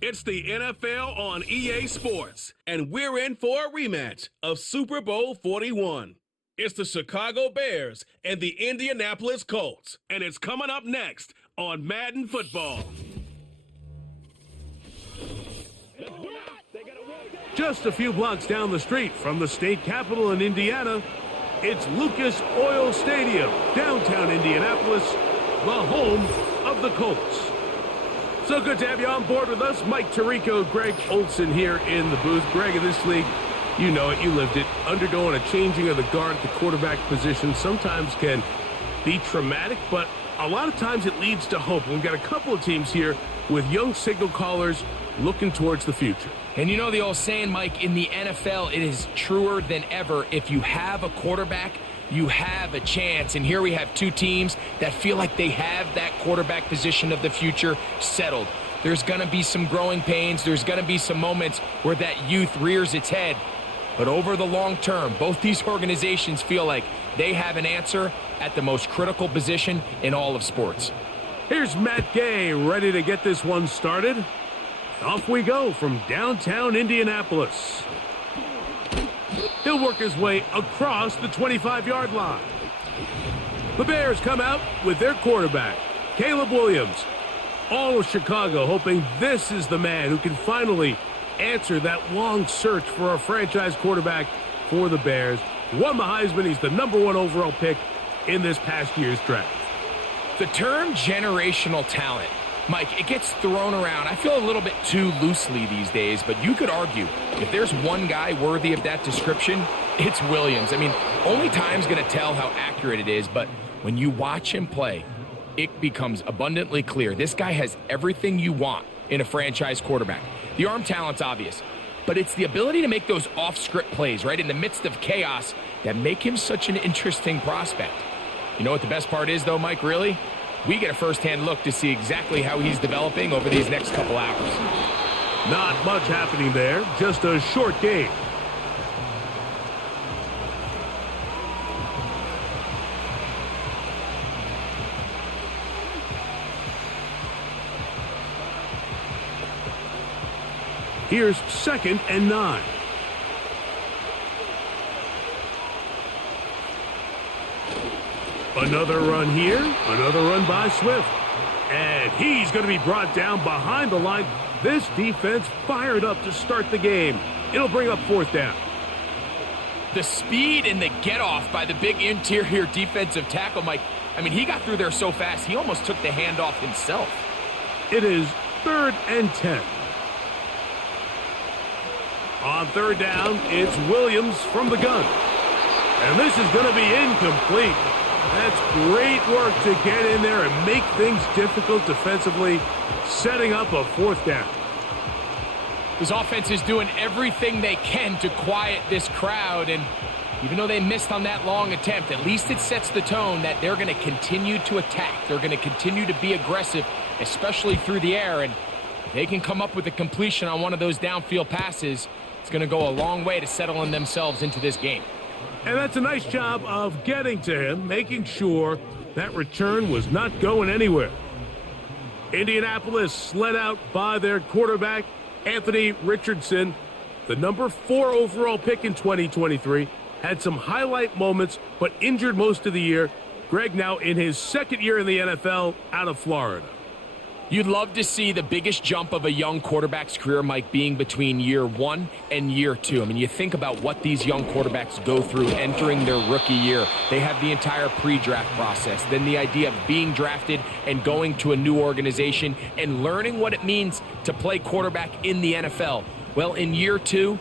It's the NFL on EA Sports, and we're in for a rematch of Super Bowl 41. It's the Chicago Bears and the Indianapolis Colts, and it's coming up next on Madden Football. Just a few blocks down the street from the state capitol in Indiana, it's Lucas Oil Stadium, downtown Indianapolis, the home of the Colts. So good to have you on board with us. Mike Tirico, Greg Olson here in the booth. Greg, in this league, you know it, you lived it. Undergoing a changing of the guard at the quarterback position sometimes can be traumatic, but a lot of times it leads to hope. We've got a couple of teams here with young signal callers looking towards the future. And you know the old saying, Mike, in the NFL, it is truer than ever. If you have a quarterback, you have a chance. And here we have two teams that feel like they have that quarterback position of the future settled. There's going to be some growing pains. There's going to be some moments where that youth rears its head. But over the long term, both these organizations feel like they have an answer at the most critical position in all of sports. Here's Matt Gay ready to get this one started. Off we go from downtown Indianapolis. He'll work his way across the 25-yard line. The Bears come out with their quarterback, Caleb Williams. All of Chicago hoping this is the man who can finally answer that long search for a franchise quarterback for the Bears. Won the Heisman. He's the #1 overall pick in this past year's draft. The term generational talent, Mike, it gets thrown around. I feel a little bit too loosely these days, but you could argue if there's one guy worthy of that description, it's Williams. I mean, only time's going to tell how accurate it is, but when you watch him play, it becomes abundantly clear. This guy has everything you want in a franchise quarterback. The arm talent's obvious, but it's the ability to make those off-script plays, right, in the midst of chaos that make him such an interesting prospect. You know what the best part is, though, Mike, really? We get a first-hand look to see exactly how he's developing over these next couple hours. Not much happening there, just a short game. Here's 2nd and 9. Another run here, another run by Swift. And he's going to be brought down behind the line. This defense fired up to start the game. It'll bring up 4th down. The speed and the get-off by the big interior defensive tackle, Mike. I mean, he got through there so fast, he almost took the handoff himself. It is 3rd and 10. On 3rd down, it's Williams from the gun. And this is going to be incomplete. That's great work to get in there and make things difficult defensively, setting up a 4th down. This offense is doing everything they can to quiet this crowd, and even though they missed on that long attempt, at least it sets the tone that they're going to continue to attack. They're going to continue to be aggressive, especially through the air, and if they can come up with a completion on one of those downfield passes, it's going to go a long way to settling themselves into this game. And that's a nice job of getting to him, making sure that return was not going anywhere. Indianapolis led out by their quarterback, Anthony Richardson, the #4 overall pick in 2023. Had some highlight moments, but injured most of the year. Greg now in his 2nd year in the NFL out of Florida. You'd love to see the biggest jump of a young quarterback's career, Mike, being between year 1 and year 2. I mean, you think about what these young quarterbacks go through entering their rookie year. They have the entire pre-draft process, then the idea of being drafted and going to a new organization and learning what it means to play quarterback in the NFL. Well, in year 2,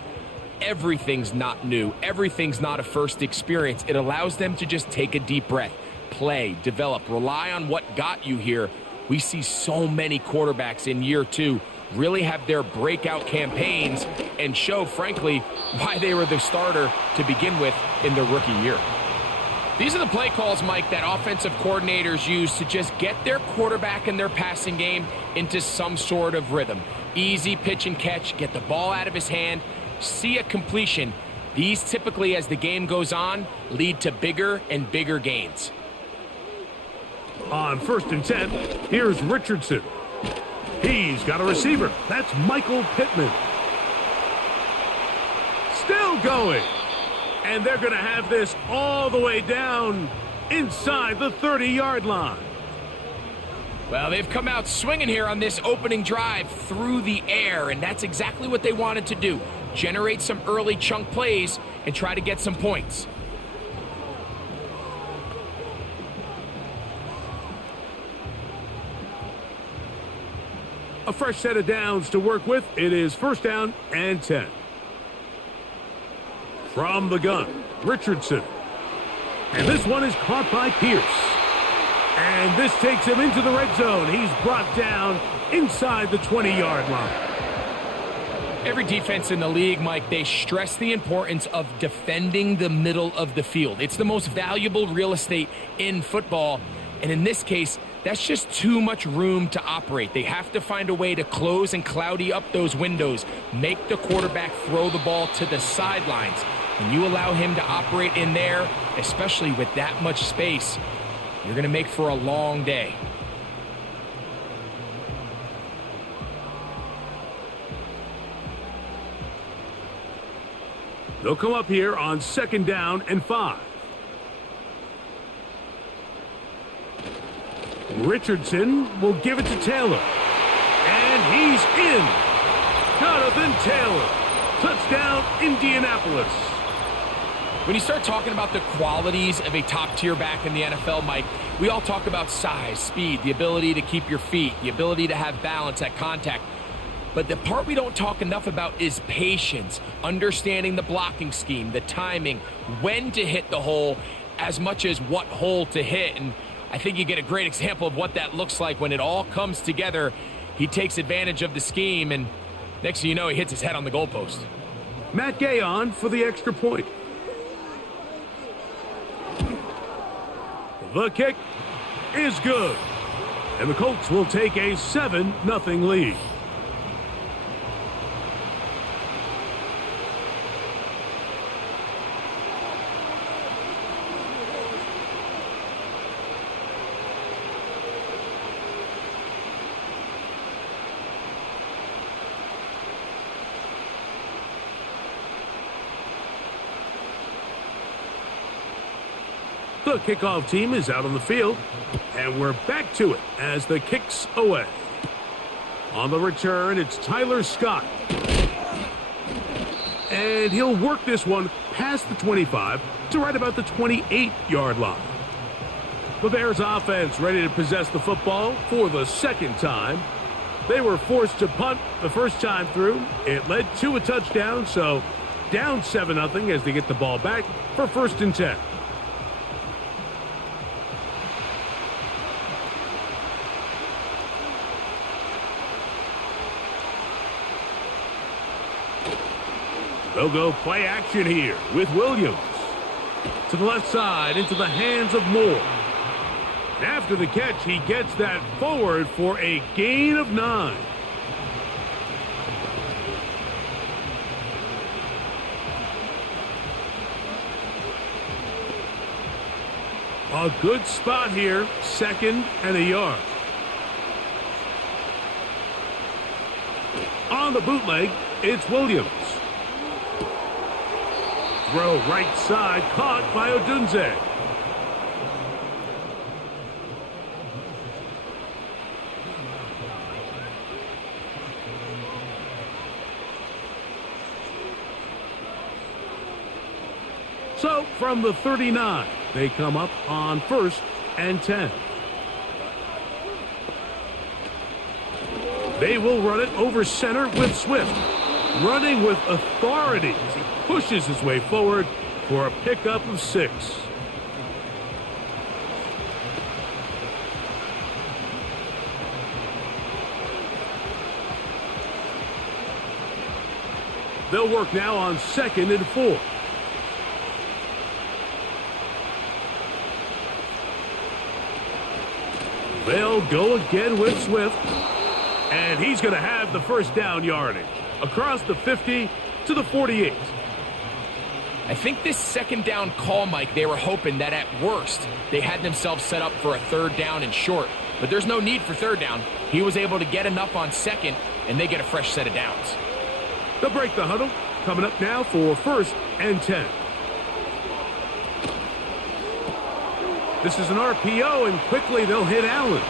everything's not new. Everything's not a first experience. It allows them to just take a deep breath, play, develop, rely on what got you here. We see so many quarterbacks in year 2 really have their breakout campaigns and show, frankly, why they were the starter to begin with in their rookie year. These are the play calls, Mike, that offensive coordinators use to just get their quarterback and their passing game into some sort of rhythm. Easy pitch and catch, get the ball out of his hand, see a completion. These typically, as the game goes on, lead to bigger and bigger gains. On 1st and 10, here's Richardson. He's got a receiver. That's Michael Pittman. Still going. And they're going to have this all the way down inside the 30-yard line. Well, they've come out swinging here on this opening drive through the air, and that's exactly what they wanted to do. Generate some early chunk plays and try to get some points. A fresh set of downs to work with. It is 1st down and 10. From the gun, Richardson. And this one is caught by Pierce. And this takes him into the red zone. He's brought down inside the 20-yard line. Every defense in the league, Mike, they stress the importance of defending the middle of the field. It's the most valuable real estate in football. And in this case, that's just too much room to operate. They have to find a way to close and cloudy up those windows, make the quarterback throw the ball to the sidelines. When you allow him to operate in there, especially with that much space, you're going to make for a long day. They'll come up here on 2nd down and 5. Richardson will give it to Taylor. And he's in. Jonathan Taylor. Touchdown, Indianapolis. When you start talking about the qualities of a top-tier back in the NFL, Mike, we all talk about size, speed, the ability to keep your feet, the ability to have balance at contact. But the part we don't talk enough about is patience, understanding the blocking scheme, the timing, when to hit the hole, as much as what hole to hit. And I think you get a great example of what that looks like when it all comes together. He takes advantage of the scheme, and next thing you know, he hits his head on the goalpost. Matt Gay on for the extra point. The kick is good. And the Colts will take a 7-0 lead. The kickoff team is out on the field, and we're back to it as the kick's away. On the return, it's Tyler Scott. And he'll work this one past the 25 to right about the 28-yard line. The Bears offense ready to possess the football for the 2nd time. They were forced to punt the first time through. It led to a touchdown, so down 7-0 as they get the ball back for 1st and 10. They'll go play action here with Williams. To the left side, into the hands of Moore. And after the catch, he gets that forward for a gain of 9. A good spot here, 2nd and a yard. On the bootleg, it's Williams. Throw right side, caught by Odunze. So from the 39, they come up on 1st and 10. They will run it over center with Swift. Running with authority as he pushes his way forward for a pickup of 6. They'll work now on 2nd and 4. They'll go again with Swift. And he's going to have the 1st down yardage. Across the 50 to the 48. I think this 2nd down call, Mike, they were hoping that at worst they had themselves set up for a 3rd down and short. but there's no need for third down. He was able to get enough on second, and they get a fresh set of downs. They'll break the huddle. Coming up now for 1st and 10. This is an RPO, and quickly they'll hit Allen.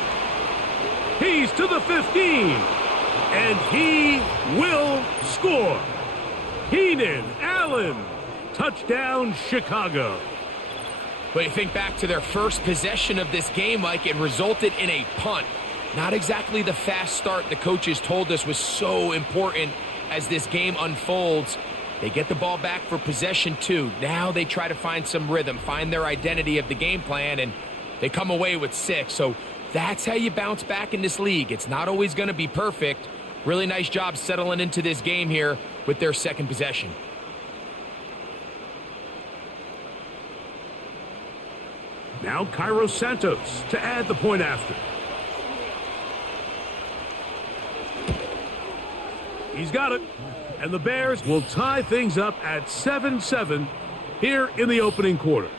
He's to the 15, and he will score. Keenan Allen, touchdown Chicago. But you think back to their first possession of this game, Mike, it resulted in a punt. Not exactly the fast start the coaches told us was so important as this game unfolds. They get the ball back for possession 2. Now they try to find some rhythm, find their identity of the game plan, and they come away with 6. So that's how you bounce back in this league. It's not always going to be perfect. Really nice job settling into this game here with their second possession. Now Cairo Santos to add the point after. He's got it. And the Bears will tie things up at 7-7 here in the opening quarter.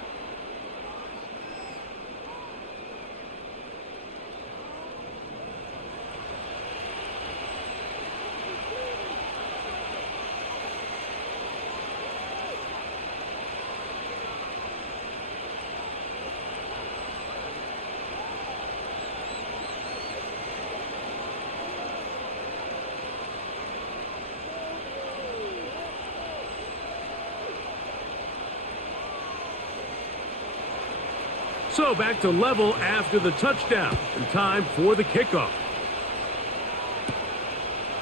So back to level after the touchdown, and time for the kickoff.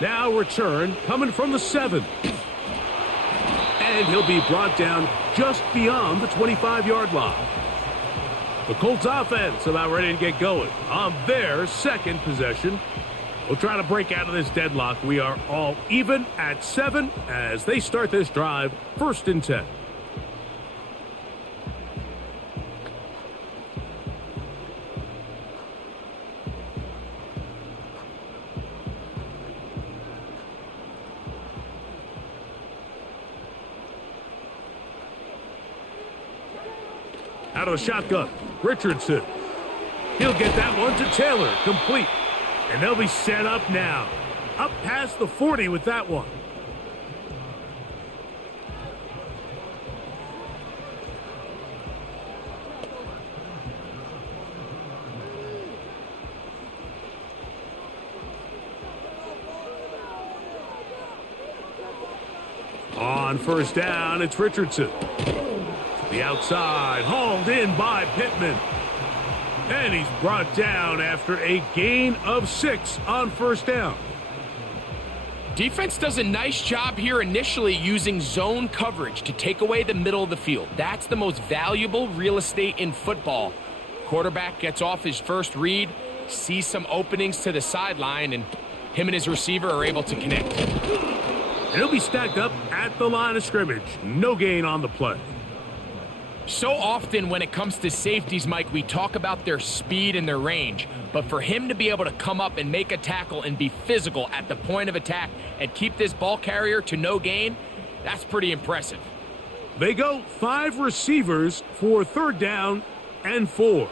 Now return coming from the 7. And he'll be brought down just beyond the 25-yard line. The Colts offense about ready to get going on their second possession. We'll try to break out of this deadlock. We are all even at 7 as they start this drive, 1st and 10. Out of the shotgun, Richardson. He'll get that one to Taylor, complete. And they'll be set up now. Up past the 40 with that one. On 1st down, it's Richardson. The outside, hauled in by Pittman. And he's brought down after a gain of 6 on 1st down. Defense does a nice job here initially using zone coverage to take away the middle of the field. That's the most valuable real estate in football. Quarterback gets off his first read, sees some openings to the sideline, and him and his receiver are able to connect. And he'll be stacked up at the line of scrimmage. No gain on the play. So often when it comes to safeties, Mike, we talk about their speed and their range. But for him to be able to come up and make a tackle and be physical at the point of attack and keep this ball carrier to no gain, that's pretty impressive. They go 5 receivers for 3rd down and 4.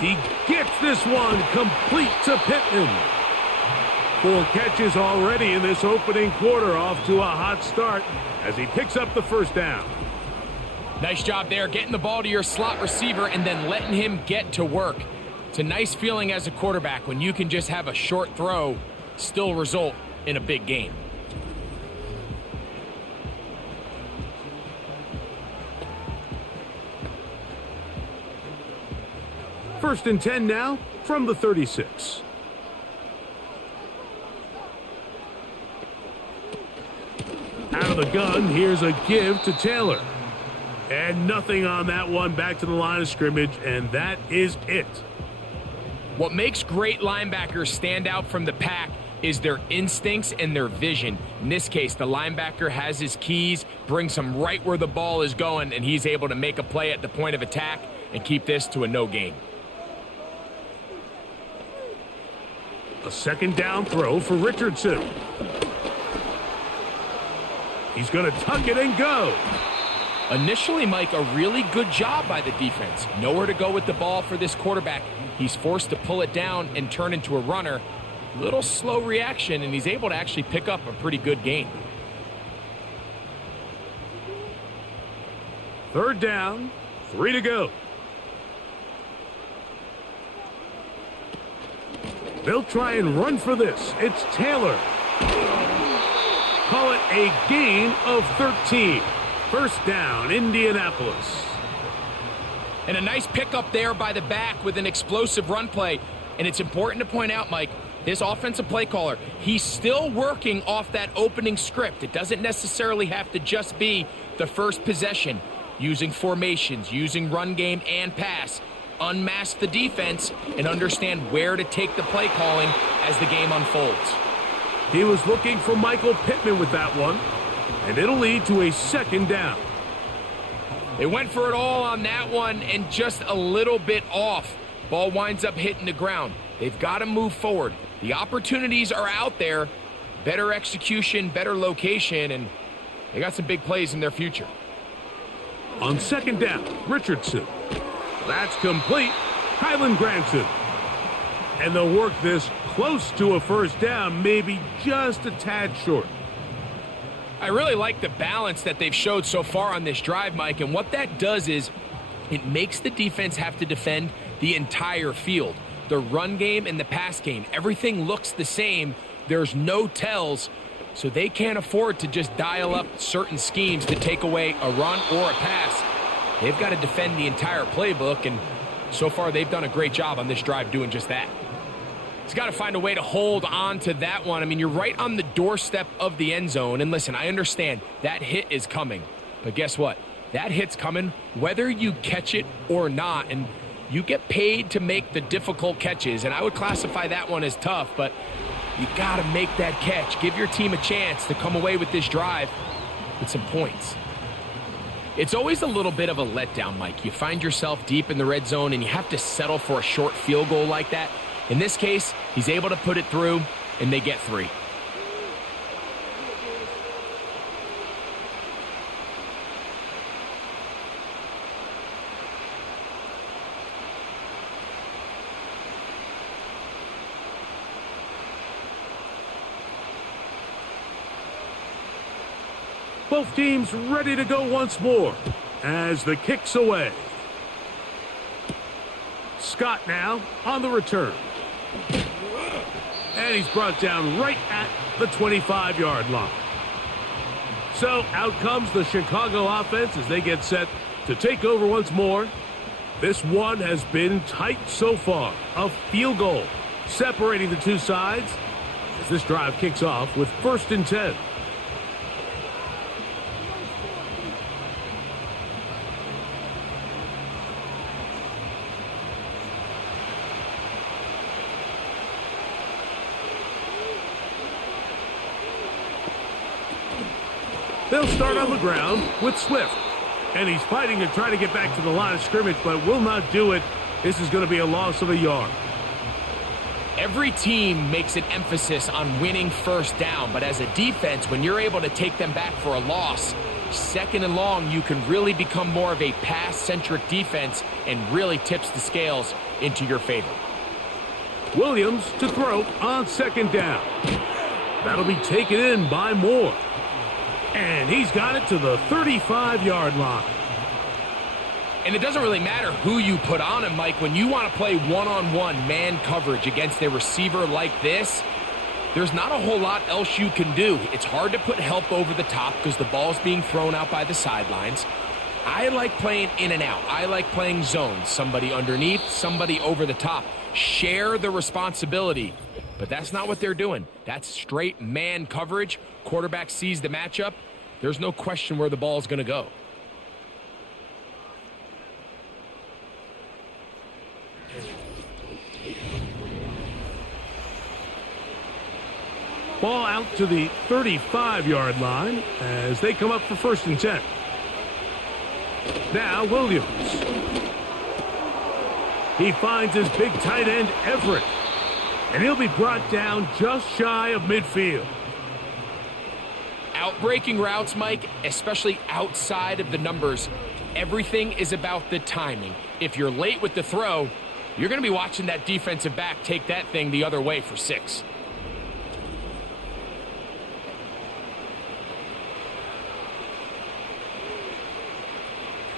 He gets this one complete to Pittman. 4 catches already in this opening quarter, off to a hot start as he picks up the 1st down. Nice job there, getting the ball to your slot receiver and then letting him get to work. It's a nice feeling as a quarterback when you can just have a short throw, still result in a big game. First and 10 now from the 36. Out of the gun, here's a give to Taylor. And nothing on that one, back to the line of scrimmage, and that is it. What makes great linebackers stand out from the pack is their instincts and their vision. In this case, the linebacker has his keys, brings him right where the ball is going, and he's able to make a play at the point of attack and keep this to a no gain. A 2nd down throw for Richardson. He's going to tuck it and go. Initially, Mike, a really good job by the defense. Nowhere to go with the ball for this quarterback. He's forced to pull it down and turn into a runner. Little slow reaction, and he's able to actually pick up a pretty good gain. Third down, 3 to go. They'll try and run for this. It's Taylor. Call it a gain of 13. First down, Indianapolis. And a nice pickup there by the back with an explosive run play. And it's important to point out, Mike, this offensive play caller, he's still working off that opening script. It doesn't necessarily have to just be the first possession. Using formations, using run game and pass. Unmask the defense and understand where to take the play calling as the game unfolds. He was looking for Michael Pittman with that one, and it'll lead to a second down. They went for it all on that one and just a little bit off. Ball winds up hitting the ground. They've got to move forward. The opportunities are out there. Better execution, better location, and they got some big plays in their future. On second down, Richardson. That's complete. Kylan Granson. And they'll work this close to a first down, maybe just a tad short. I really like the balance that they've showed so far on this drive, Mike, and what that does is it makes the defense have to defend the entire field. The run game and the pass game, everything looks the same. There's no tells, so they can't afford to just dial up certain schemes to take away a run or a pass. They've got to defend the entire playbook, and so far they've done a great job on this drive doing just that. He's got to find a way to hold on to that one. I mean, you're right on the doorstep of the end zone. And listen, I understand that hit is coming. But guess what? That hit's coming whether you catch it or not. And you get paid to make the difficult catches. And I would classify that one as tough. But you got to make that catch. Give your team a chance to come away with this drive with some points. It's always a little bit of a letdown, Mike. You find yourself deep in the red zone and you have to settle for a short field goal like that. In this case, he's able to put it through, and they get 3. Both teams ready to go once more as the kick's away. Scott now on the return. And he's brought down right at the 25-yard line. So out comes the Chicago offense as they get set to take over once more. This one has been tight so far. A field goal separating the two sides as this drive kicks off with 1st and 10. They'll start on the ground with Swift. And he's fighting to try to get back to the line of scrimmage, but will not do it. This is going to be a loss of a yard. Every team makes an emphasis on winning first down, but as a defense, when you're able to take them back for a loss, 2nd and long, you can really become more of a pass-centric defense and really tips the scales into your favor. Williams to throw on 2nd down. That'll be taken in by Moore. And he's got it to the 35-yard line. And it doesn't really matter who you put on him, Mike. When you want to play one-on-one man coverage against a receiver like this, there's not a whole lot else you can do. It's hard to put help over the top because the ball's being thrown out by the sidelines. I like playing in and out. I like playing zones. Somebody underneath, somebody over the top. Share the responsibility. But that's not what they're doing. That's straight man coverage. Quarterback sees the matchup. There's no question where the ball is going to go. Ball out to the 35-yard line as they come up for 1st and 10. Now Williams. He finds his big tight end, Everett. And he'll be brought down just shy of midfield. Well, breaking routes, Mike, especially outside of the numbers, everything is about the timing. If you're late with the throw, you're going to be watching that defensive back take that thing the other way for 6.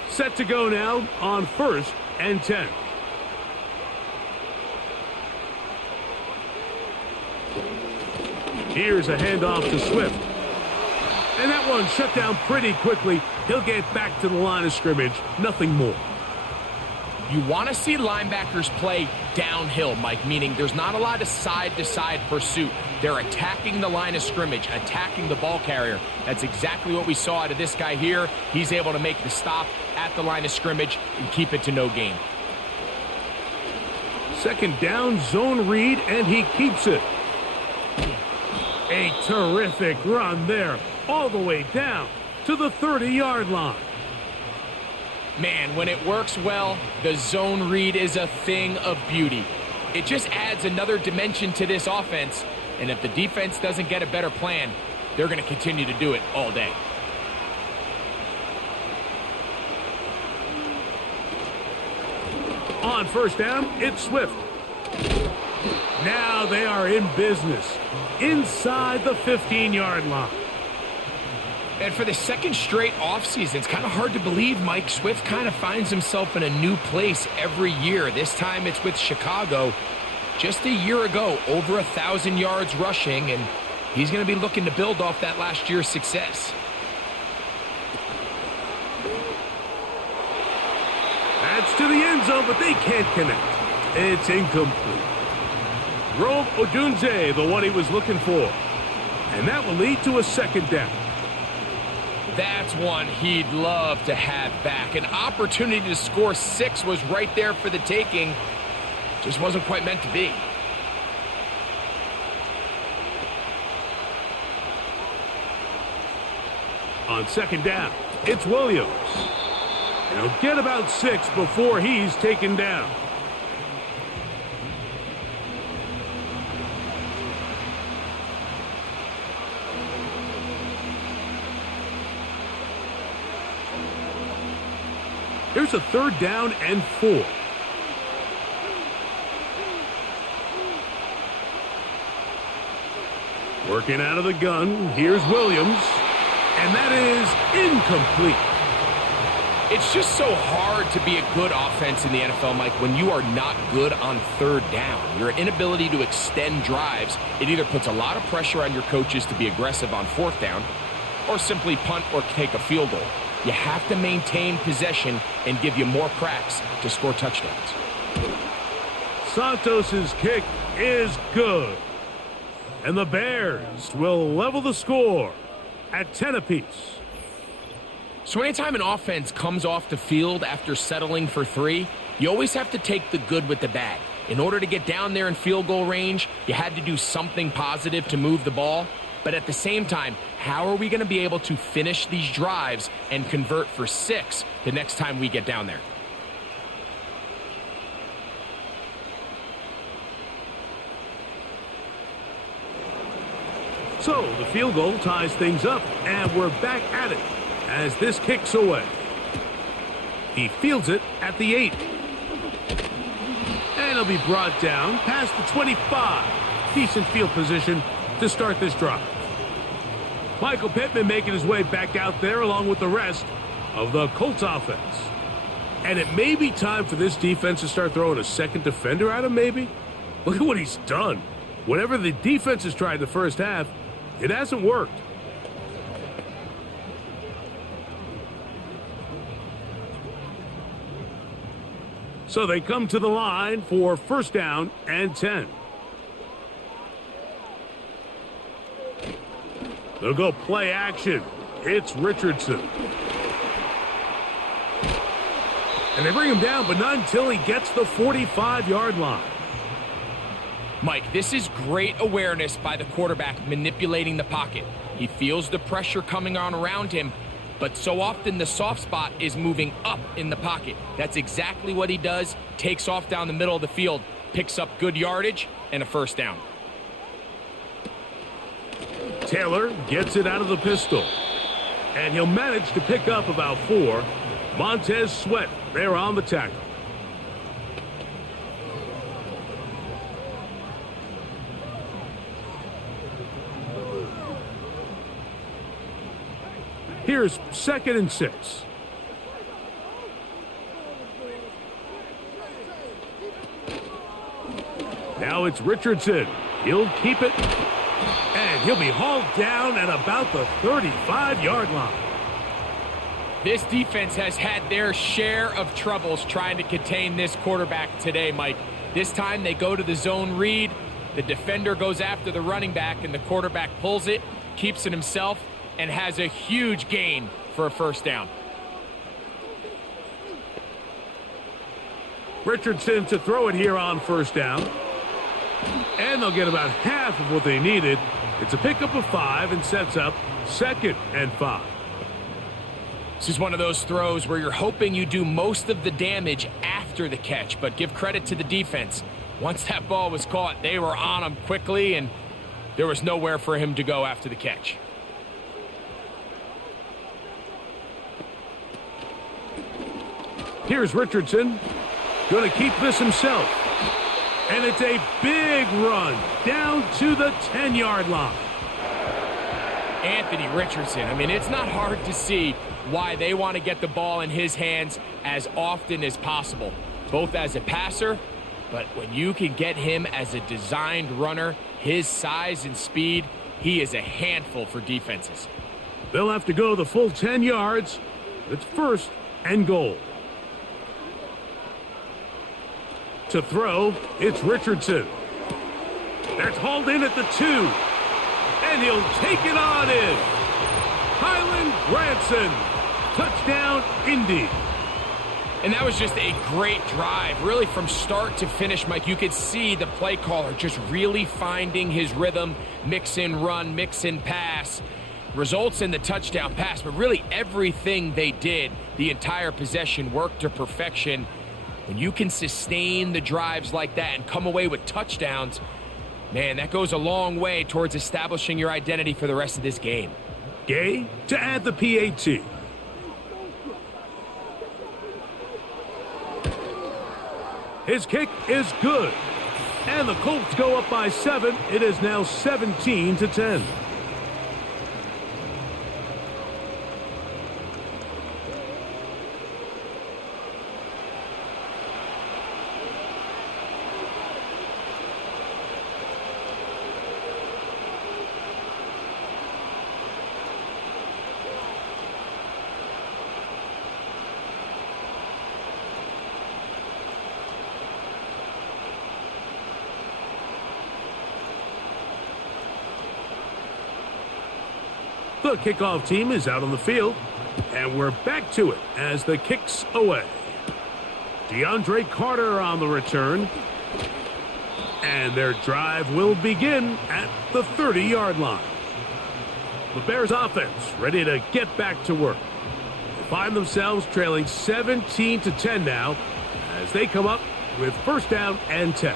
Set to go now on 1st and 10. Here's a handoff to Swift. And that one shut down pretty quickly. He'll get back to the line of scrimmage. Nothing more. You want to see linebackers play downhill, Mike, meaning there's not a lot of side-to-side pursuit. They're attacking the line of scrimmage, attacking the ball carrier. That's exactly what we saw out of this guy here. He's able to make the stop at the line of scrimmage and keep it to no gain. 2nd down, zone read, and he keeps it. A terrific run there, all the way down to the 30-yard line. Man, when it works well, the zone read is a thing of beauty. It just adds another dimension to this offense, and if the defense doesn't get a better plan, they're going to continue to do it all day. On 1st down, it's Swift. Now they are in business inside the 15-yard line. And for the 2nd straight offseason, it's kind of hard to believe Mike Swift kind of finds himself in a new place every year. This time it's with Chicago. Just a year ago, over 1,000 yards rushing, and he's going to be looking to build off that last year's success. That's to the end zone, but they can't connect. It's incomplete. Rome Odunze, the one he was looking for. And that will lead to a 2nd down. That's one he'd love to have back. An opportunity to score 6 was right there for the taking. Just wasn't quite meant to be. On 2nd down, it's Williams. And he'll get about 6 before he's taken down. Here's a 3rd down and 4. Working out of the gun, here's Williams. And that is incomplete. It's just so hard to be a good offense in the NFL, Mike, when you are not good on 3rd down. Your inability to extend drives, it either puts a lot of pressure on your coaches to be aggressive on 4th down or simply punt or take a field goal. You have to maintain possession and give you more cracks to score touchdowns. Santos's kick is good. And the Bears will level the score at 10 apiece. So anytime an offense comes off the field after settling for 3, you always have to take the good with the bad. In order to get down there in field goal range, you had to do something positive to move the ball. But at the same time, how are we going to be able to finish these drives and convert for 6 the next time we get down there? So the field goal ties things up, and we're back at it as this kicks away. He fields it at the 8. And he'll be brought down past the 25. Decent field position to start this drive. Michael Pittman making his way back out there along with the rest of the Colts offense. And it may be time for this defense to start throwing a 2nd defender at him, maybe. Look at what he's done. Whatever the defense has tried in the first half, it hasn't worked. So they come to the line for 1st down and 10. They'll go play action. It's Richardson. And they bring him down, but not until he gets the 45-yard line. Mike, this is great awareness by the quarterback manipulating the pocket. He feels the pressure coming on around him, but so often the soft spot is moving up in the pocket. That's exactly what he does. Takes off down the middle of the field, picks up good yardage, and a 1st down. Taylor gets it out of the pistol. And he'll manage to pick up about 4. Montez Sweat there on the tackle. Here's 2nd and 6. Now it's Richardson. He'll keep it. And he'll be hauled down at about the 35-yard line. This defense has had their share of troubles trying to contain this quarterback today, Mike. This time they go to the zone read. The defender goes after the running back, and the quarterback pulls it, keeps it himself, and has a huge gain for a first down. Richardson to throw it here on first down. And they'll get about half of what they needed. It's a pickup of 5 and sets up 2nd and 5. This is one of those throws where you're hoping you do most of the damage after the catch, but give credit to the defense. Once that ball was caught, they were on him quickly, and there was nowhere for him to go after the catch. Here's Richardson. Going to keep this himself. And it's a big run down to the 10-yard line. Anthony Richardson, I mean, it's not hard to see why they want to get the ball in his hands as often as possible, both as a passer, but when you can get him as a designed runner, his size and speed, he is a handful for defenses. They'll have to go the full 10 yards. It's 1st and goal. To throw, it's Richardson. That's hauled in at the 2. And he'll take it on in. Kylan Granson. Touchdown, Indy. And that was just a great drive. Really from start to finish, Mike, you could see the play caller just really finding his rhythm. Mix in run, mix in pass. Results in the touchdown pass. But really everything they did, the entire possession, worked to perfection. When you can sustain the drives like that and come away with touchdowns, man, that goes a long way towards establishing your identity for the rest of this game. Gay to add the PAT. His kick is good. And the Colts go up by 7. It is now 17-10. The kickoff team is out on the field, and we're back to it as the kick's away. DeAndre Carter on the return, and their drive will begin at the 30-yard line. The Bears offense ready to get back to work. They find themselves trailing 17-10 now as they come up with 1st down and 10.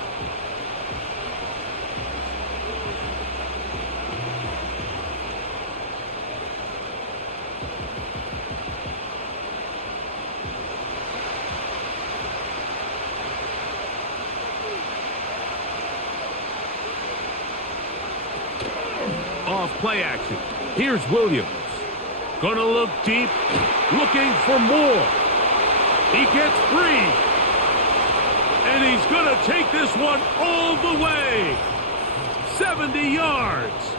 Off play action. Here's Williams. Gonna look deep, looking for more. He gets free. And he's gonna take this one all the way. 70 yards.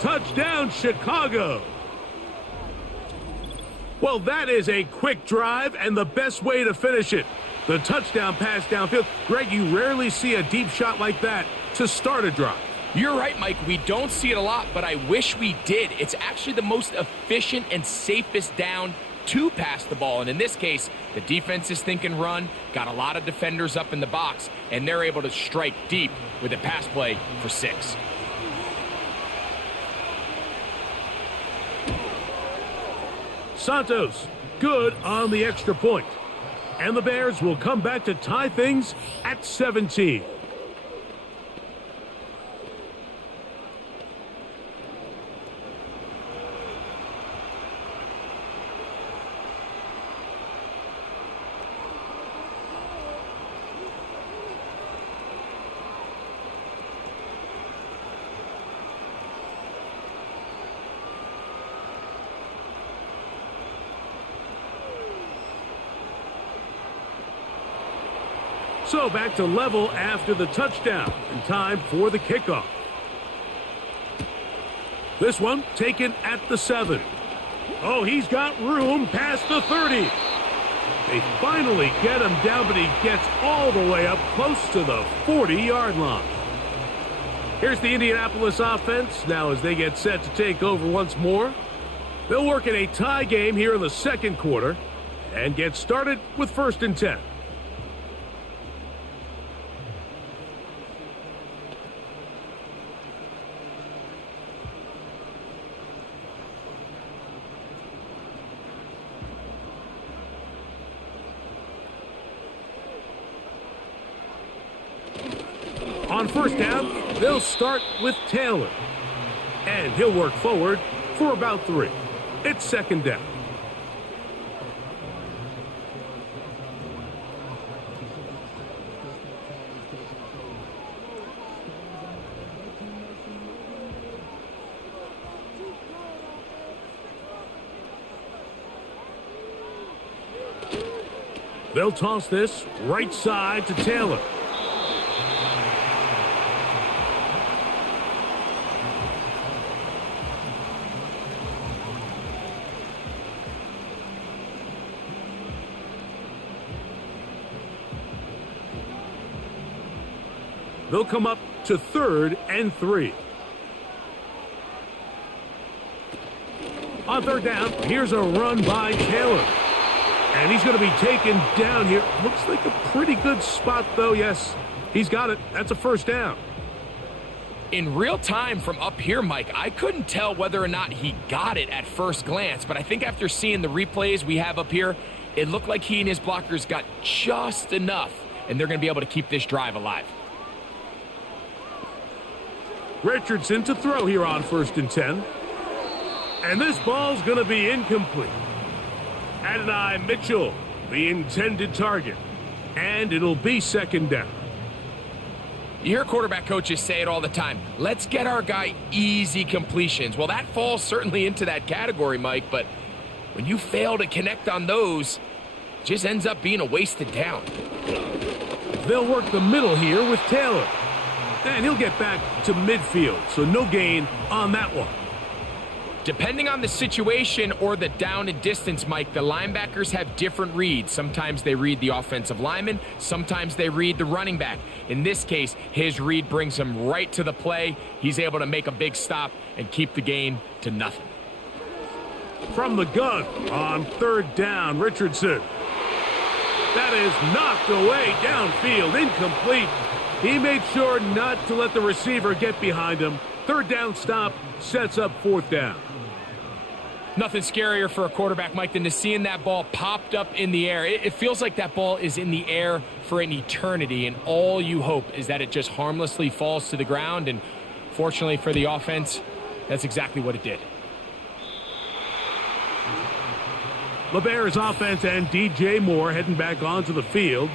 Touchdown, Chicago. Well, that is a quick drive and the best way to finish it. The touchdown pass downfield. Greg, you rarely see a deep shot like that to start a drive. You're right, Mike. We don't see it a lot, but I wish we did. It's actually the most efficient and safest down to pass the ball. And in this case, the defense is thinking run, got a lot of defenders up in the box, and they're able to strike deep with a pass play for 6. Santos, good on the extra point. And the Bears will come back to tie things at 17. So back to level after the touchdown, and time for the kickoff. This one taken at the 7. Oh, he's got room past the 30. They finally get him down, but he gets all the way up close to the 40-yard line. Here's the Indianapolis offense now as they get set to take over once more. They'll work in a tie game here in the second quarter and get started with 1st and 10. On 1st down, they'll start with Taylor. And he'll work forward for about 3. It's 2nd down. They'll toss this right side to Taylor. They'll come up to 3rd and 3. On 3rd down, here's a run by Taylor. And he's going to be taken down here. Looks like a pretty good spot, though. Yes, he's got it. That's a 1st down. In real time from up here, Mike, I couldn't tell whether or not he got it at first glance, but I think after seeing the replays we have up here, it looked like he and his blockers got just enough, and they're going to be able to keep this drive alive. Richardson to throw here on 1st and 10. And this ball's going to be incomplete. Adonai Mitchell, the intended target. And it'll be 2nd down. You hear quarterback coaches say it all the time. Let's get our guy easy completions. Well, that falls certainly into that category, Mike, but when you fail to connect on those, it just ends up being a wasted down. They'll work the middle here with Taylor. And he'll get back to midfield, so no gain on that one. Depending on the situation or the down and distance, Mike, the linebackers have different reads. Sometimes they read the offensive lineman. Sometimes they read the running back. In this case, his read brings him right to the play. He's able to make a big stop and keep the gain to nothing. From the gun on 3rd down, Richardson. That is knocked away downfield, incomplete. He made sure not to let the receiver get behind him. 3rd down stop sets up 4th down. Nothing scarier for a quarterback, Mike, than to seeing that ball popped up in the air. It feels like that ball is in the air for an eternity, and all you hope is that it just harmlessly falls to the ground, and fortunately for the offense, that's exactly what it did. The Bears offense and DJ Moore heading back onto the field.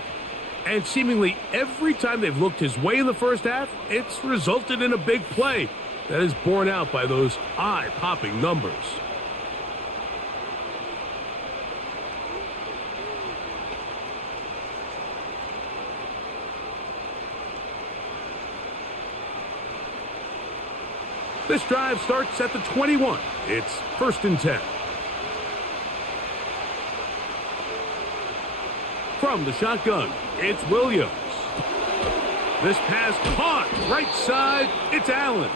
And seemingly every time they've looked his way in the first half, it's resulted in a big play that is borne out by those eye-popping numbers. This drive starts at the 21. It's 1st and 10. From the shotgun, it's Williams. This pass caught right side, it's Allen.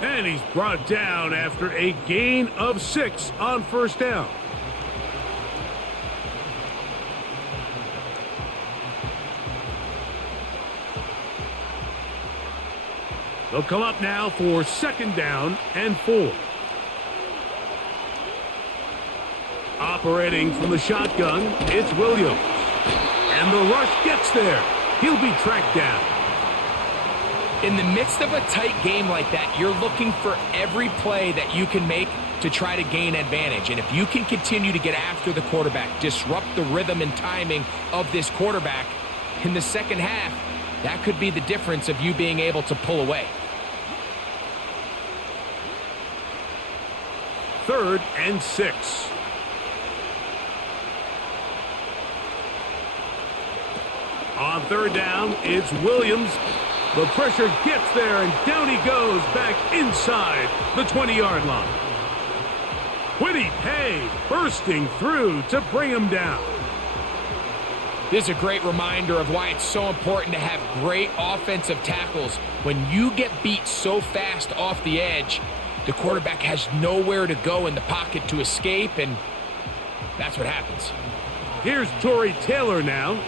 And he's brought down after a gain of 6 on 1st down. They'll come up now for 2nd down and 4. Operating from the shotgun, it's Williams. And the rush gets there. He'll be tracked down. In the midst of a tight game like that, you're looking for every play that you can make to try to gain advantage. And if you can continue to get after the quarterback, disrupt the rhythm and timing of this quarterback in the second half, that could be the difference of you being able to pull away. 3rd and 6. On third down, it's Williams. The pressure gets there, and down he goes back inside the 20-yard line. Quiddy Pay bursting through to bring him down. This is a great reminder of why it's so important to have great offensive tackles. When you get beat so fast off the edge, the quarterback has nowhere to go in the pocket to escape, and that's what happens. Here's Torrey Taylor now.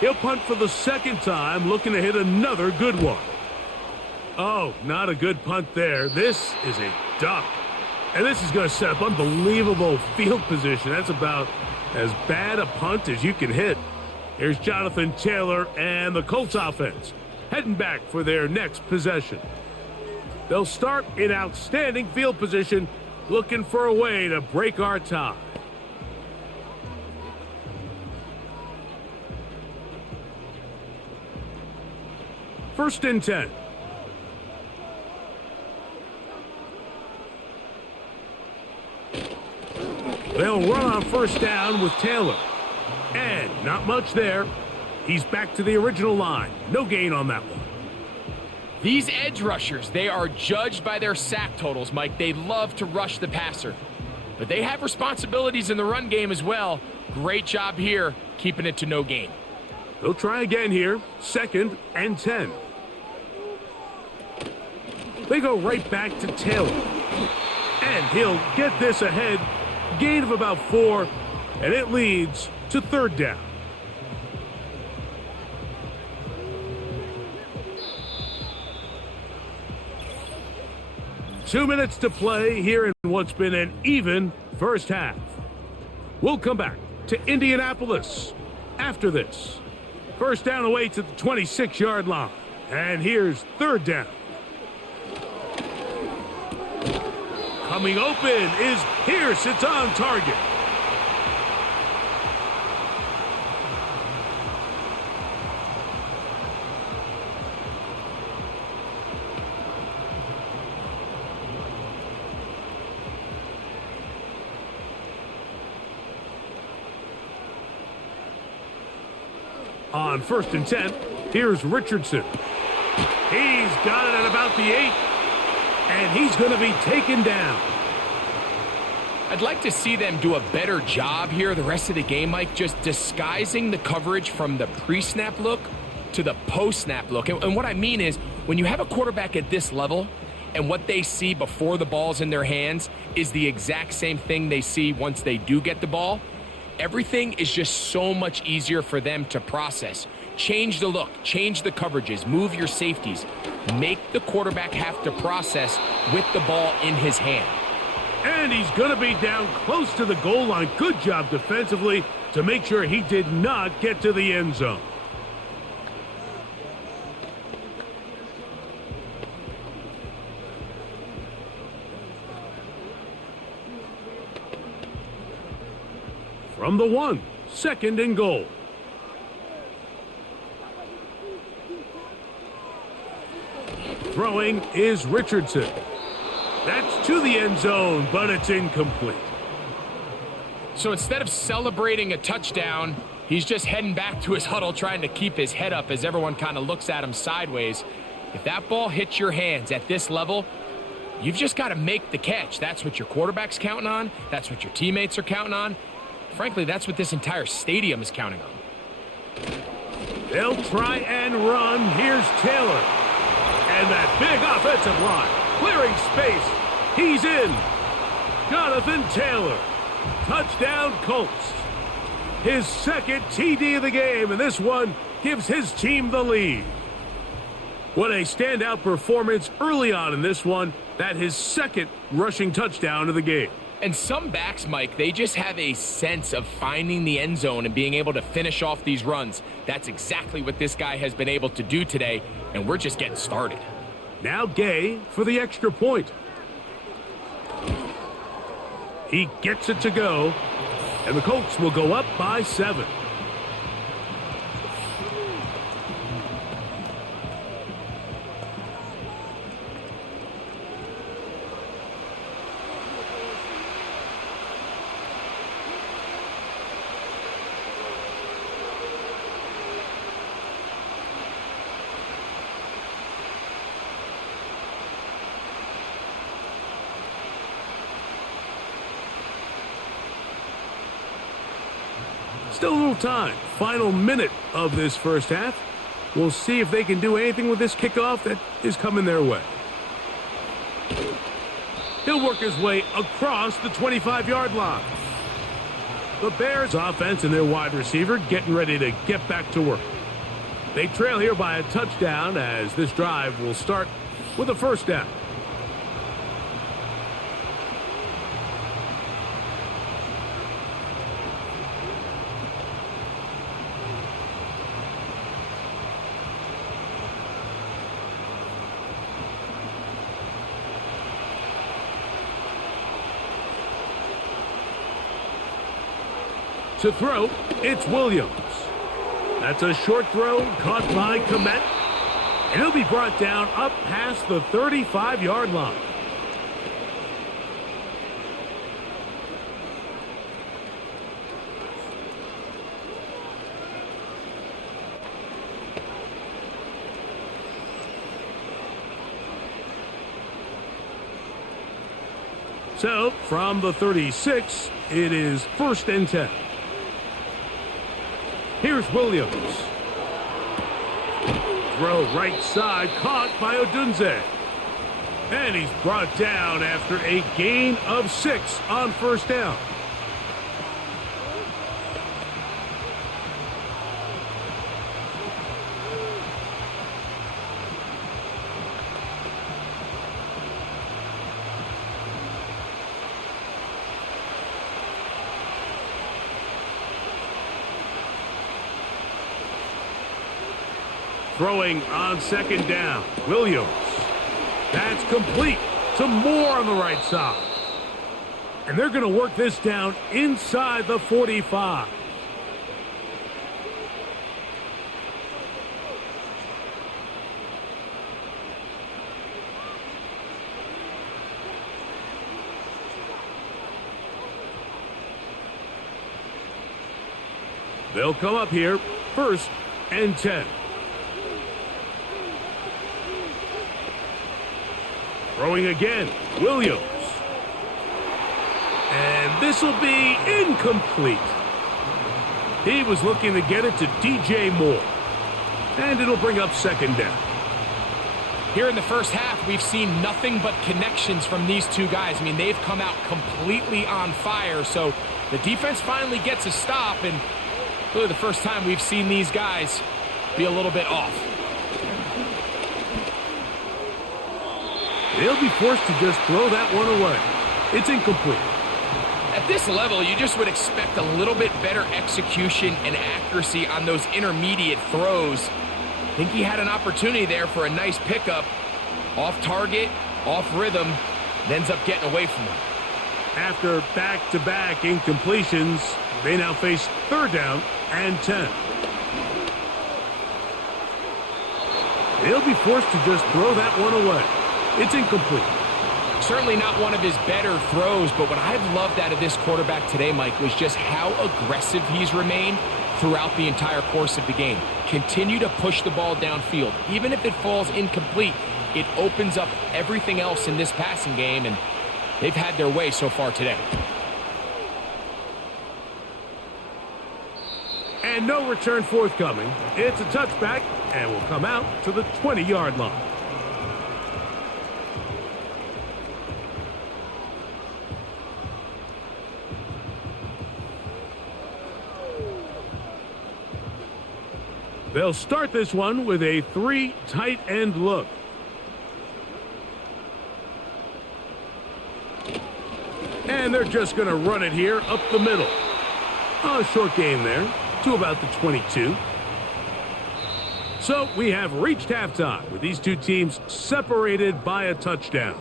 He'll punt for the second time, looking to hit another good one. Oh, not a good punt there. This is a duck. And this is going to set up unbelievable field position. That's about as bad a punt as you can hit. Here's Jonathan Taylor and the Colts offense heading back for their next possession. They'll start in outstanding field position, looking for a way to break our tie. First and 10. They'll run on first down with Taylor. And not much there. He's back to the original line. No gain on that one. These edge rushers, they are judged by their sack totals, Mike. They love to rush the passer. But they have responsibilities in the run game as well. Great job here, keeping it to no gain. They'll try again here. Second and 10. They go right back to Taylor. And he'll get this ahead. Gain of about 4. And it leads to third down. Two minutes to play here in what's been an even first half. We'll come back to Indianapolis after this. First down away to the 26-yard line. And here's third down. Coming open is Pierce. It's on target. On first and 10, here's Richardson. He's got it at about the 8, and he's going to be taken down. I'd like to see them do a better job here the rest of the game, Mike, just disguising the coverage from the pre-snap look to the post-snap look. And what I mean is, when you have a quarterback at this level, and what they see before the ball's in their hands is the exact same thing they see once they do get the ball, everything is just so much easier for them to process. Change the look, change the coverages, move your safeties. Make the quarterback have to process with the ball in his hand. And he's going to be down close to the goal line. Good job defensively to make sure he did not get to the end zone. From the 1, second and goal. Throwing is Richardson. That's to the end zone, but it's incomplete. So instead of celebrating a touchdown, he's just heading back to his huddle trying to keep his head up as everyone kind of looks at him sideways. If that ball hits your hands at this level, you've just got to make the catch. That's what your quarterback's counting on. That's what your teammates are counting on. Frankly, that's what this entire stadium is counting on. They'll try and run. Here's Taylor. And that big offensive line clearing space. He's in. Jonathan Taylor. Touchdown Colts. His second TD of the game, and this one gives his team the lead. What a standout performance early on in this one. That his second rushing touchdown of the game. And some backs, Mike, they just have a sense of finding the end zone and being able to finish off these runs. That's exactly what this guy has been able to do today, and we're just getting started. Now Gay for the extra point. He gets it to go, and the Colts will go up by 7. Still a little time. Final minute of this first half. We'll see if they can do anything with this kickoff that is coming their way. He'll work his way across the 25-yard line. The Bears offense and their wide receiver getting ready to get back to work. They trail here by a touchdown as this drive will start with a first down. To throw, it's Williams. That's a short throw caught by Komet. And he'll be brought down up past the 35-yard line. So, from the 36, it is 1st and 10. Here's Williams. Throw right side, caught by Odunze. And he's brought down after a gain of 6 on first down. Throwing on second down, Williams. That's complete to Moore on the right side. And they're going to work this down inside the 45. They'll come up here, 1st and 10. Throwing again, Williams. And this will be incomplete. He was looking to get it to DJ Moore. And it'll bring up second down. Here in the first half, we've seen nothing but connections from these two guys. I mean, they've come out completely on fire. So the defense finally gets a stop. And really the first time we've seen these guys be a little bit off. They'll be forced to just throw that one away. It's incomplete. At this level, you just would expect a little bit better execution and accuracy on those intermediate throws. I think he had an opportunity there for a nice pickup. Off target, off rhythm, and ends up getting away from him. After back-to-back incompletions, they now face 3rd down and 10. They'll be forced to just throw that one away. It's incomplete. Certainly not one of his better throws, but what I've loved out of this quarterback today, Mike, was just how aggressive he's remained throughout the entire course of the game. Continue to push the ball downfield. Even if it falls incomplete, it opens up everything else in this passing game, and they've had their way so far today. And no return forthcoming. It's a touchback, and will come out to the 20-yard line. They'll start this one with a 3 tight end look. And they're just going to run it here up the middle. A short game there to about the 22. So we have reached halftime with these two teams separated by a touchdown.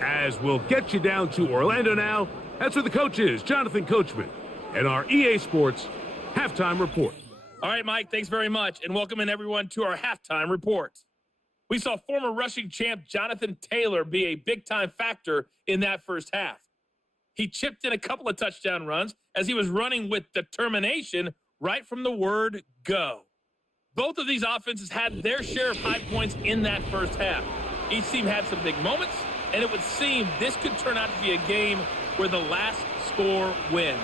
As we'll get you down to Orlando now, that's where the coach is, Jonathan Coachman, and our EA Sports Halftime Report. All right, Mike, thanks very much, and welcome in everyone to our halftime report. We saw former rushing champ Jonathan Taylor be a big-time factor in that first half. He chipped in a couple of touchdown runs as he was running with determination right from the word go. Both of these offenses had their share of high points in that first half. Each team had some big moments, and it would seem this could turn out to be a game where the last score wins.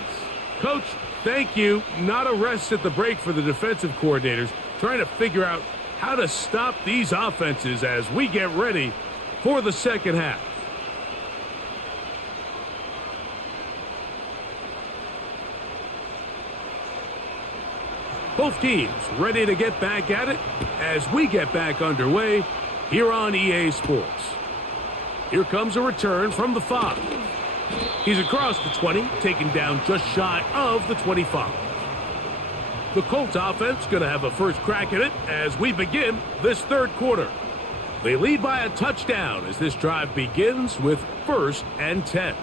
Coach, thank you. Not a rest at the break for the defensive coordinators, trying to figure out how to stop these offenses as we get ready for the second half. Both teams ready to get back at it as we get back underway here on EA Sports. Here comes a return from the 5. He's across the 20, taken down just shy of the 25. The Colts offense going to have a first crack at it as we begin this third quarter. They lead by a touchdown as this drive begins with 1st and 10.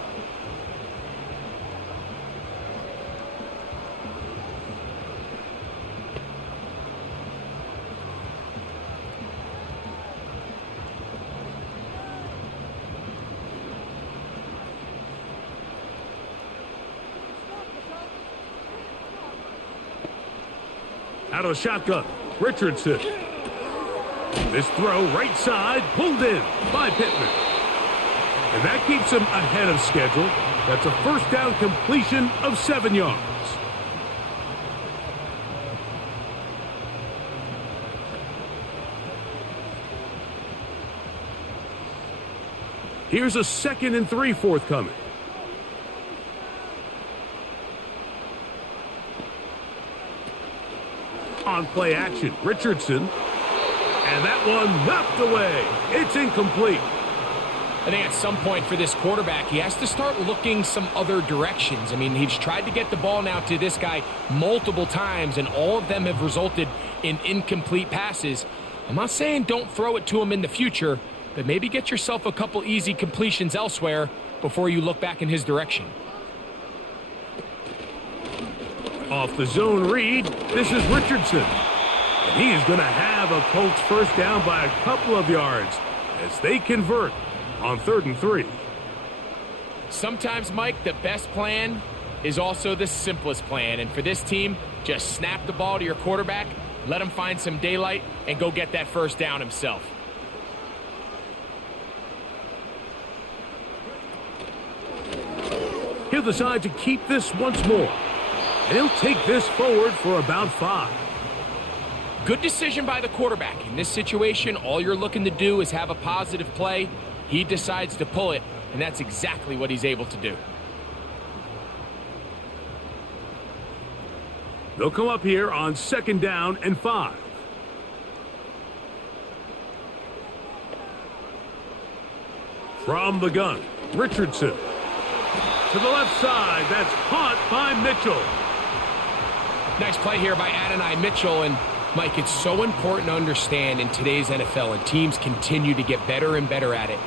Out of shotgun, Richardson. This throw right side, pulled in by Pittman. And that keeps him ahead of schedule. That's a first down completion of 7 yards. Here's a 2nd and 3 forthcoming. On play action, Richardson. And that one knocked away. It's incomplete. I think at some point for this quarterback, he has to start looking some other directions. I mean, he's tried to get the ball now to this guy multiple times, and all of them have resulted in incomplete passes. I'm not saying don't throw it to him in the future, but maybe get yourself a couple easy completions elsewhere before you look back in his direction. Off the zone read, this is Richardson. And he is going to have a Colts first down by a couple of yards as they convert on 3rd and 3. Sometimes, Mike, the best plan is also the simplest plan. And for this team, just snap the ball to your quarterback, let him find some daylight, and go get that first down himself. He'll decide to keep this once more. And he'll take this forward for about 5. Good decision by the quarterback. In this situation, all you're looking to do is have a positive play. He decides to pull it, and that's exactly what he's able to do. They'll come up here on 2nd down and 5. From the gun, Richardson. To the left side, that's caught by Mitchell. Nice play here by Adonai Mitchell. And, Mike, it's so important to understand in today's NFL, and teams continue to get better and better at it,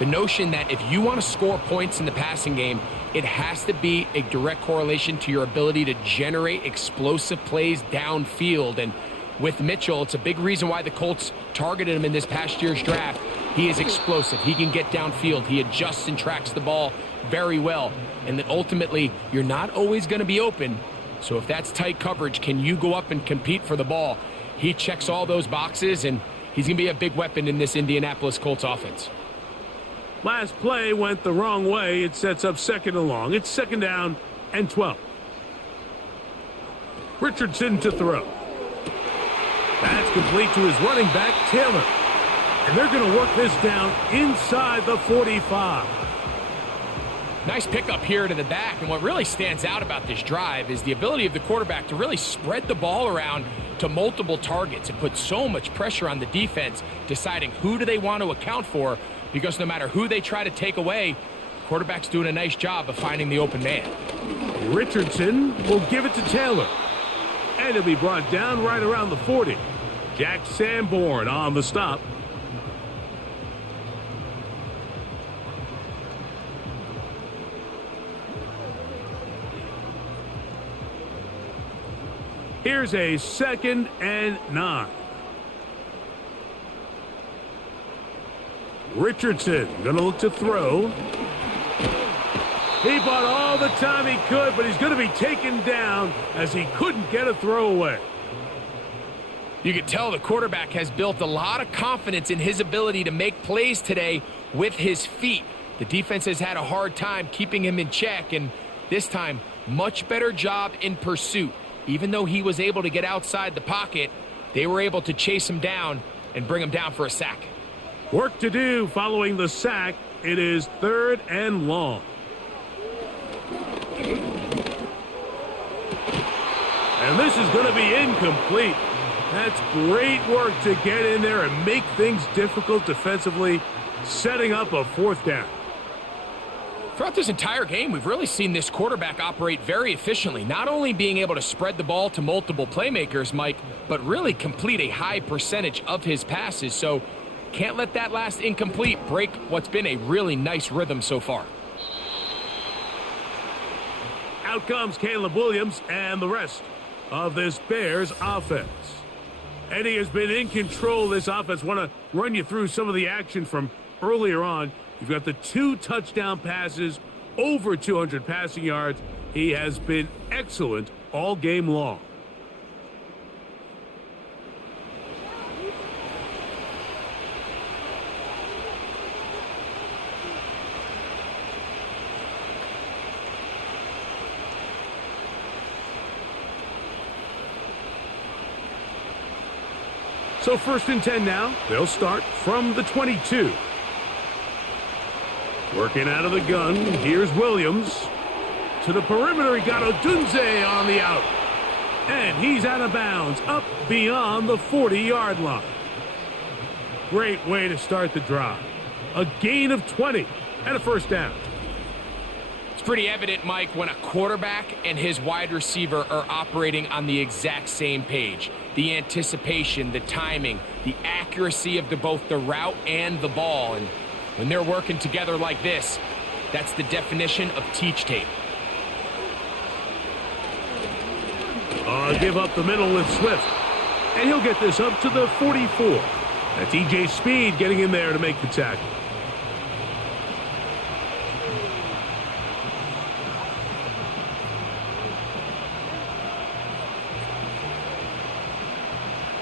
the notion that if you want to score points in the passing game, it has to be a direct correlation to your ability to generate explosive plays downfield. And with Mitchell, it's a big reason why the Colts targeted him in this past year's draft. He is explosive. He can get downfield. He adjusts and tracks the ball very well. And then ultimately, you're not always going to be open. So if that's tight coverage, can you go up and compete for the ball? He checks all those boxes, and he's going to be a big weapon in this Indianapolis Colts offense. Last play went the wrong way. It sets up 2nd and long. It's 2nd down and 12. Richardson to throw. That's complete to his running back, Taylor. And they're going to work this down inside the 45. Nice pickup here to the back, and what really stands out about this drive is the ability of the quarterback to really spread the ball around to multiple targets and put so much pressure on the defense, deciding who do they want to account for, because no matter who they try to take away, the quarterback's doing a nice job of finding the open man. Richardson will give it to Taylor, and he'll be brought down right around the 40. Jack Sanborn on the stop. Here's a 2nd and 9. Richardson gonna look to throw. He bought all the time he could, but he's gonna be taken down as he couldn't get a throw away. You can tell the quarterback has built a lot of confidence in his ability to make plays today with his feet. The defense has had a hard time keeping him in check, and this time much better job in pursuit. Even though he was able to get outside the pocket, they were able to chase him down and bring him down for a sack. Work to do following the sack. It is 3rd and long. And this is going to be incomplete. That's great work to get in there and make things difficult defensively, setting up a 4th down. Throughout this entire game, we've really seen this quarterback operate very efficiently, not only being able to spread the ball to multiple playmakers, Mike, but really complete a high percentage of his passes. So can't let that last incomplete break what's been a really nice rhythm so far. Out comes Caleb Williams and the rest of this Bears offense. And he has been in control of this offense. Want to run you through some of the action from earlier on. You've got the 2 touchdown passes, over 200 passing yards. He has been excellent all game long. So 1st and 10 now. They'll start from the 22. Working out of the gun, here's Williams. To the perimeter, he got Odunze on the out. And he's out of bounds, up beyond the 40-yard line. Great way to start the drive. A gain of 20 and a 1st down. It's pretty evident, Mike, when a quarterback and his wide receiver are operating on the exact same page. The anticipation, the timing, the accuracy of both the route and the ball. And when they're working together like this, that's the definition of teach tape. Give up the middle with Swift. And he'll get this up to the 44. That's E.J. Speed getting in there to make the tackle.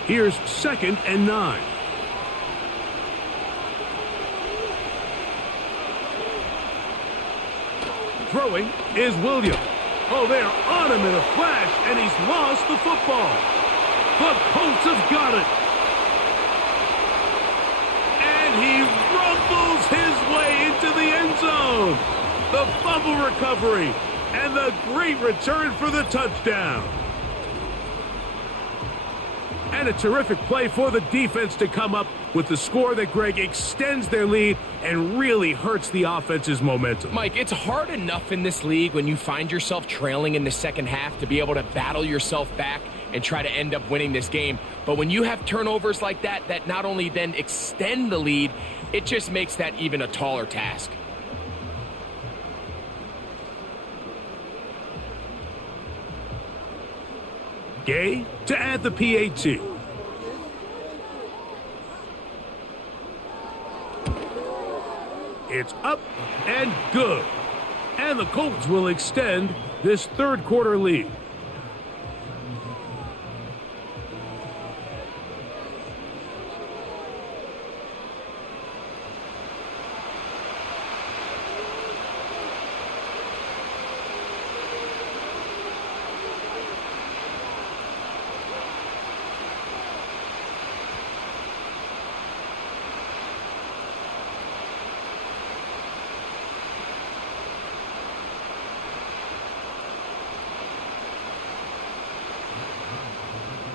Here's 2nd and 9. Throwing is Williams. Oh, they're on him in a flash, and he's lost the football. The Colts have got it. And he rumbles his way into the end zone. The fumble recovery and the great return for the touchdown. And a terrific play for the defense to come up with the score that, Greg, extends their lead and really hurts the offense's momentum. Mike, it's hard enough in this league when you find yourself trailing in the second half to be able to battle yourself back and try to end up winning this game. But when you have turnovers like that, that not only then extend the lead, it just makes that even a taller task. Gay to add the PAT. It's up and good. And the Colts will extend this 3rd quarter lead.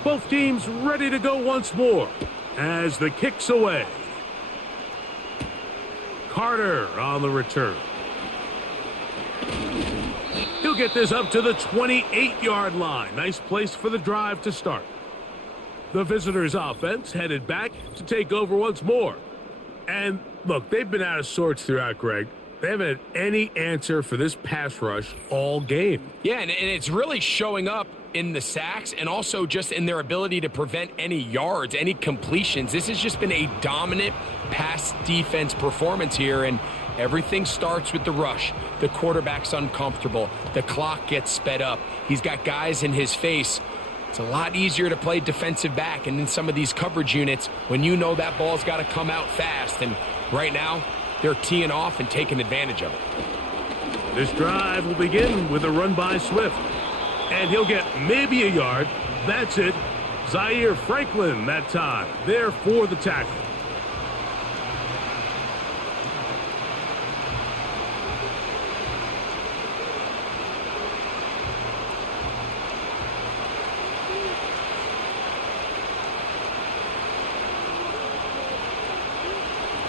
Both teams ready to go once more as the kick's away. Carter on the return. He'll get this up to the 28-yard line. Nice place for the drive to start. The visitors' offense headed back to take over once more. And look, they've been out of sorts throughout, Greg. They haven't had any answer for this pass rush all game. Yeah, and it's really showing up in the sacks and also just in their ability to prevent any yards, any completions. This has just been a dominant pass defense performance here, and everything starts with the rush. The quarterback's uncomfortable. The clock gets sped up. He's got guys in his face. It's a lot easier to play defensive back and in some of these coverage units when you know that ball's got to come out fast. And right now, they're teeing off and taking advantage of it. This drive will begin with a run by Swift. And he'll get maybe a yard. That's it. Zaire Franklin that time. There for the tackle.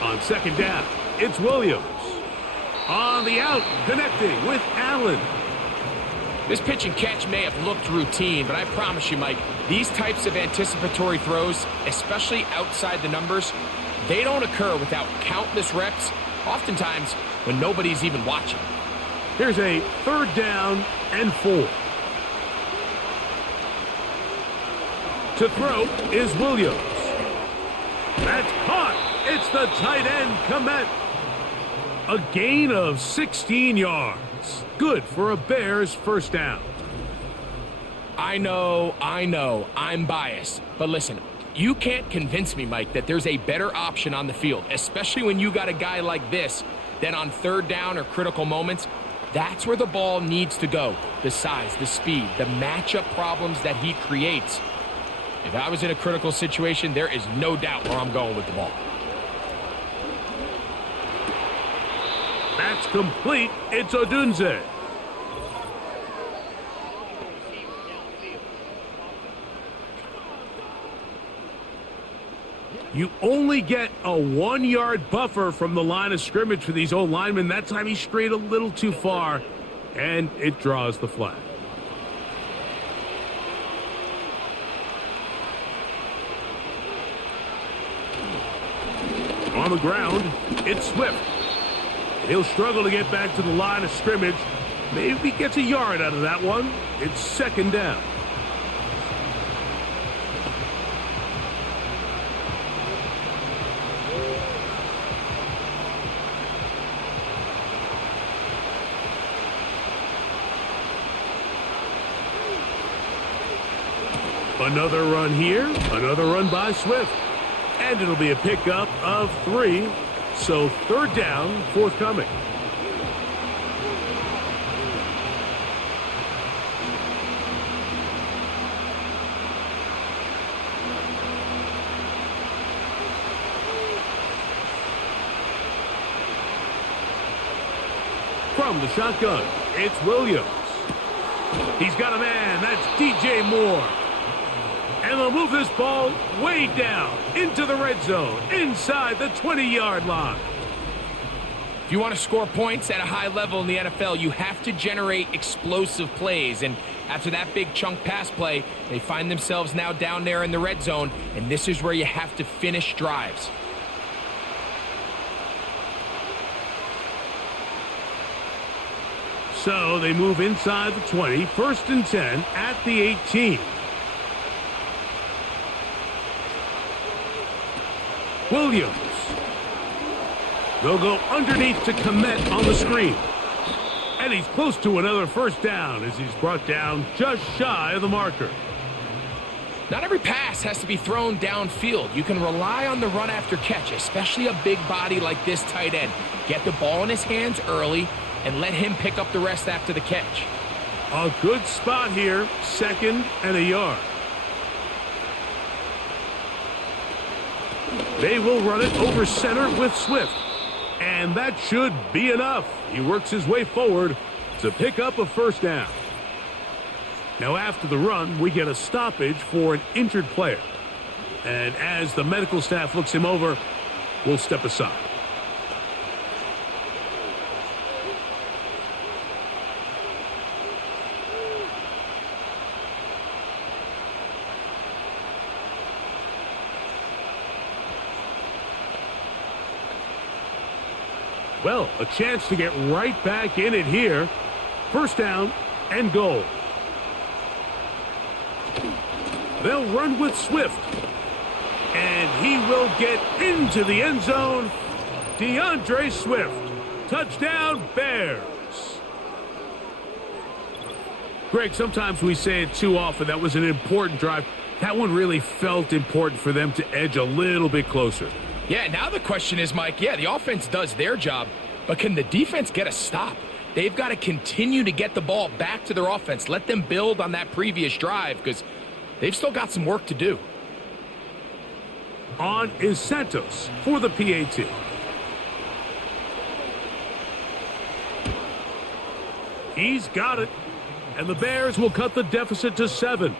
On second down, it's Williams. On the out, connecting with Allen. This pitch and catch may have looked routine, but I promise you, Mike, these types of anticipatory throws, especially outside the numbers, they don't occur without countless reps, oftentimes when nobody's even watching. Here's a 3rd down and 4. To throw is Williams. That's caught. It's the tight end, Komet. A gain of 16 yards. Good for a Bears first down. I know, I'm biased. But listen, you can't convince me, Mike, that there's a better option on the field, especially when you got a guy like this, than on 3rd down or critical moments. That's where the ball needs to go. The size, the speed, the matchup problems that he creates. If I was in a critical situation, there is no doubt where I'm going with the ball. That's complete. It's Odunze. You only get a 1-yard buffer from the line of scrimmage for these old linemen. That time he strayed a little too far, and it draws the flag. On the ground, it's Swift. He'll struggle to get back to the line of scrimmage. Maybe gets a yard out of that one. It's 2nd down. Another run here, another run by Swift. And it'll be a pickup of 3. So 3rd down, forthcoming. From the shotgun, it's Williams. He's got a man. That's DJ Moore. And they'll move this ball way down into the red zone, inside the 20-yard line. If you want to score points at a high level in the NFL, you have to generate explosive plays. And after that big chunk pass play, they find themselves now down there in the red zone, and this is where you have to finish drives. So they move inside the 20, 1st and 10 at the 18. Williams. They'll go underneath to Komet on the screen. And he's close to another 1st down as he's brought down just shy of the marker. Not every pass has to be thrown downfield. You can rely on the run after catch, especially a big body like this tight end. Get the ball in his hands early and let him pick up the rest after the catch. A good spot here, 2nd and a yard. They will run it over center with Swift. And that should be enough. He works his way forward to pick up a 1st down. Now after the run, we get a stoppage for an injured player. And as the medical staff looks him over, we'll step aside. Well, a chance to get right back in it here. 1st down and goal. They'll run with Swift. And he will get into the end zone. DeAndre Swift. Touchdown, Bears. Greg, sometimes we say it too often. That was an important drive. That one really felt important for them to edge a little bit closer. Yeah, now the question is, Mike, yeah, the offense does their job, but can the defense get a stop? they've got to continue to get the ball back to their offense. Let them build on that previous drive because they've still got some work to do. On is Santos for the PAT. He's got it. And the Bears will cut the deficit to 7.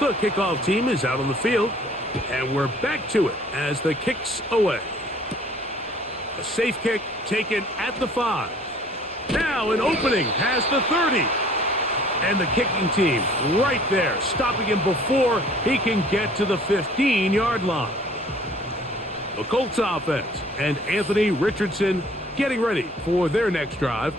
The kickoff team is out on the field, and we're back to it as the kick's away. A safe kick taken at the 5. Now an opening past the 30. And the kicking team right there, stopping him before he can get to the 15-yard line. The Colts offense and Anthony Richardson getting ready for their next drive.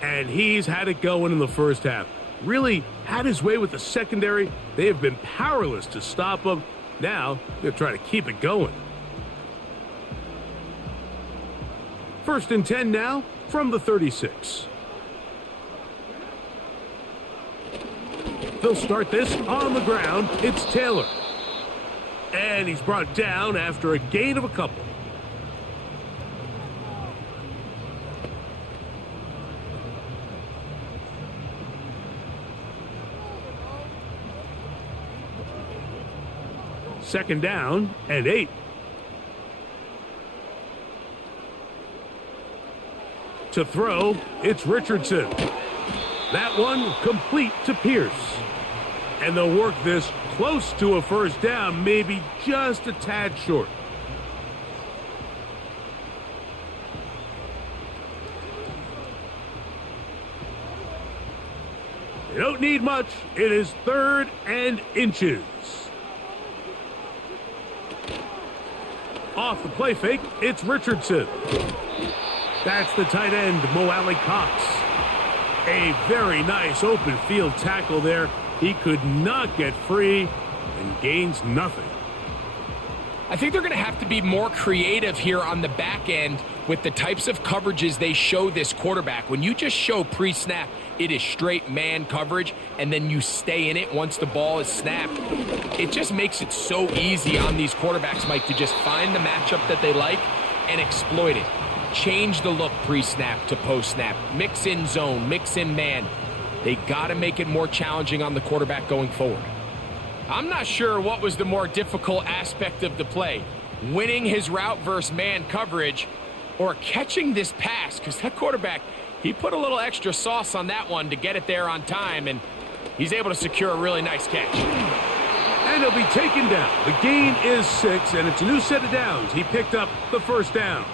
And he's had it going in the first half. Really had his way with the secondary. They have been powerless to stop him. Now they're trying to keep it going. 1st and 10 now from the 36. They'll start this on the ground. It's Taylor. And he's brought down after a gain of a couple. Second down and 8. To throw, it's Richardson. That one complete to Pierce. And they'll work this close to a first down, maybe just a tad short. They don't need much. It is 3rd and inches. Off the play fake, it's Richardson. That's the tight end, Mo Alley Cox. A very nice open field tackle there. He could not get free and gains nothing. I think they're going to have to be more creative here on the back end with the types of coverages they show this quarterback. When you just show pre-snap, it is straight man coverage, and then you stay in it once the ball is snapped. It just makes it so easy on these quarterbacks, Mike, to just find the matchup that they like and exploit it. Change the look pre-snap to post-snap. Mix in zone, mix in man. They got to make it more challenging on the quarterback going forward. I'm not sure what was the more difficult aspect of the play, winning his route versus man coverage or catching this pass, because that quarterback, he put a little extra sauce on that one to get it there on time, and he's able to secure a really nice catch. And he'll be taken down. The gain is 6, and it's a new set of downs. He picked up the first down.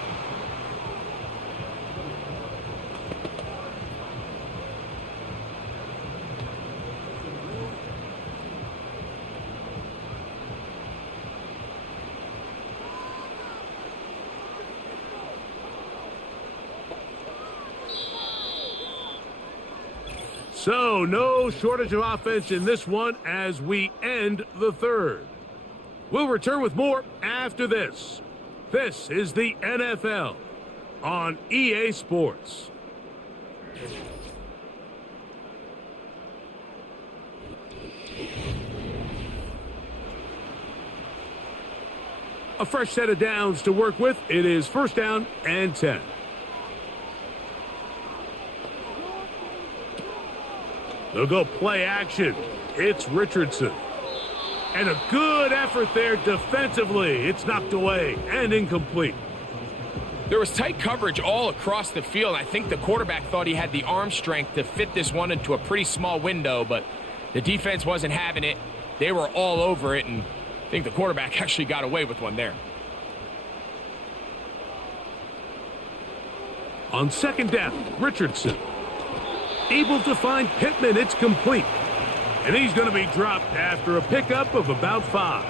So, no shortage of offense in this one as we end the 3rd. We'll return with more after this. This is the NFL on EA Sports. A fresh set of downs to work with. It is 1st down and 10. They'll go play action. It's Richardson. And a good effort there defensively. It's knocked away and incomplete. There was tight coverage all across the field. I think the quarterback thought he had the arm strength to fit this one into a pretty small window, but the defense wasn't having it. They were all over it, and I think the quarterback actually got away with one there. On 2nd down, Richardson. Able to find Pittman. It's complete. And he's going to be dropped after a pickup of about 5.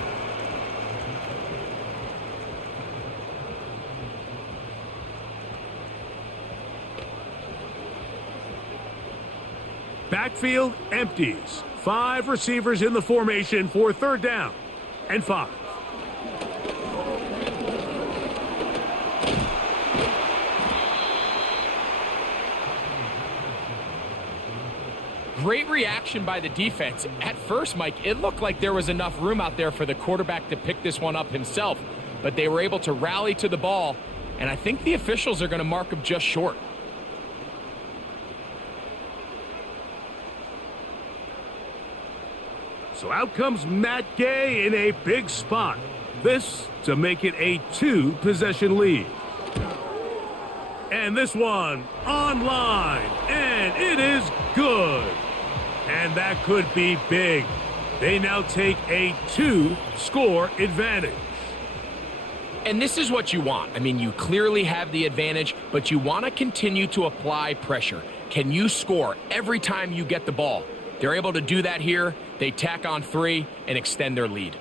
Backfield empties. 5 receivers in the formation for 3rd down and 5. Great reaction by the defense. At first, Mike, it looked like there was enough room out there for the quarterback to pick this one up himself, but they were able to rally to the ball, and I think the officials are going to mark him just short. So out comes Matt Gay in a big spot. This to make it a 2-possession lead. And this one online, and it is good. And that could be big. They now take a 2-score advantage. And this is what you want. I mean, you clearly have the advantage, but you want to continue to apply pressure. Can you score every time you get the ball? They're able to do that here. They tack on 3 and extend their lead.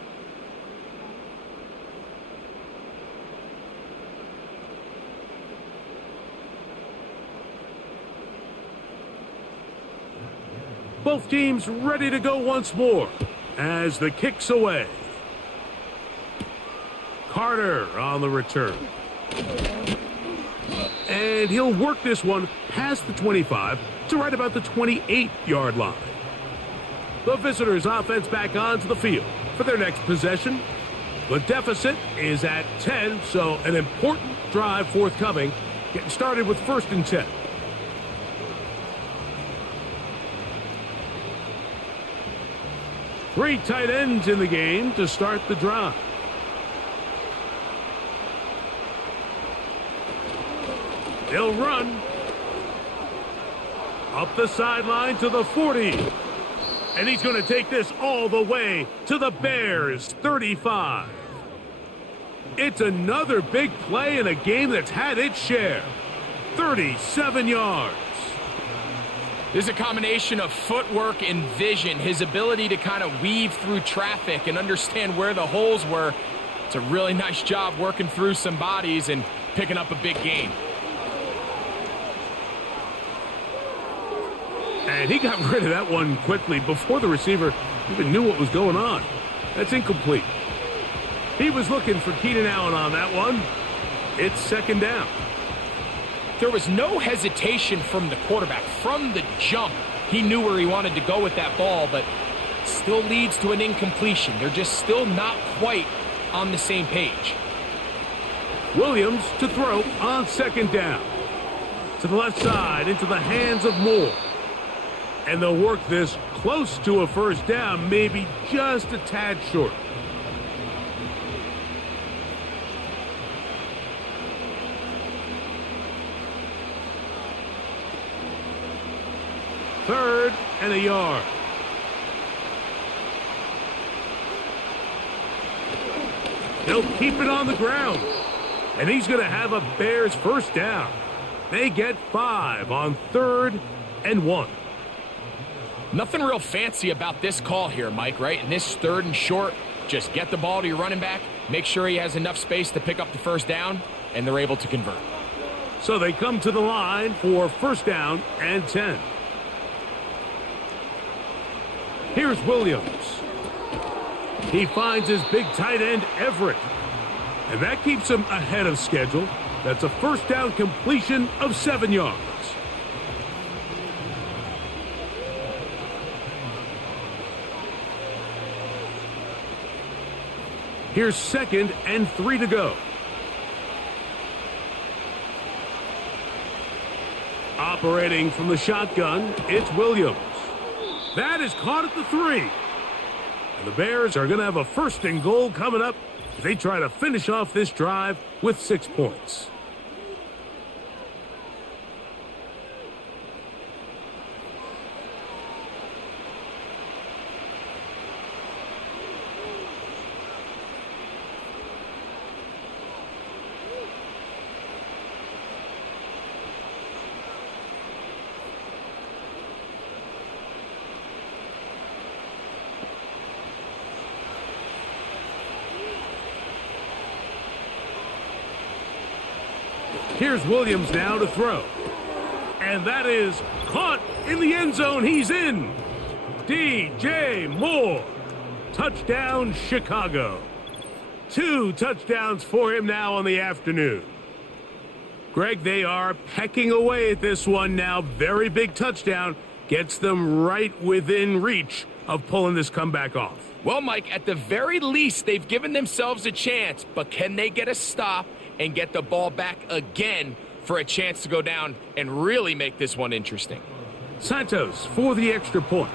Both teams ready to go once more as the kick's away. Carter on the return. And he'll work this one past the 25 to right about the 28-yard line. The visitors' offense back onto the field for their next possession. The deficit is at 10, so an important drive forthcoming. Getting started with 1st and 10. Three tight ends in the game to start the drive. They'll run up the sideline to the 40. And he's going to take this all the way to the Bears' 35. It's another big play in a game that's had its share. 37 yards. There's a combination of footwork and vision, his ability to kind of weave through traffic and understand where the holes were. It's a really nice job working through some bodies and picking up a big gain. And he got rid of that one quickly before the receiver even knew what was going on. That's incomplete. He was looking for Keenan Allen on that one. It's 2nd down. There was no hesitation from the quarterback. From the jump, he knew where he wanted to go with that ball, but still leads to an incompletion. They're just still not quite on the same page. Williams to throw on 2nd down. To the left side, into the hands of Moore. And they'll work this close to a 1st down, maybe just a tad short. Third and a yard. They'll keep it on the ground. And he's going to have a Bears 1st down. They get 5 on 3rd and 1. Nothing real fancy about this call here, Mike, right? And this 3rd and short, just get the ball to your running back, make sure he has enough space to pick up the 1st down, and they're able to convert. So they come to the line for 1st down and 10. Here's Williams. He finds his big tight end, Everett. And that keeps him ahead of schedule. That's a 1st down completion of 7 yards. Here's 2nd and 3 to go. Operating from the shotgun, it's Williams. That is caught at the 3. And the Bears are going to have a 1st and goal coming up as they try to finish off this drive with 6 points. Here's Williams now to throw. And that is caught in the end zone. He's in. DJ Moore. Touchdown, Chicago. 2 touchdowns for him now on the afternoon. Greg, they are pecking away at this one now. Very big touchdown. Gets them right within reach of pulling this comeback off. Well, Mike, at the very least, they've given themselves a chance, but can they get a stop and get the ball back again for a chance to go down and really make this one interesting? Santos for the extra point.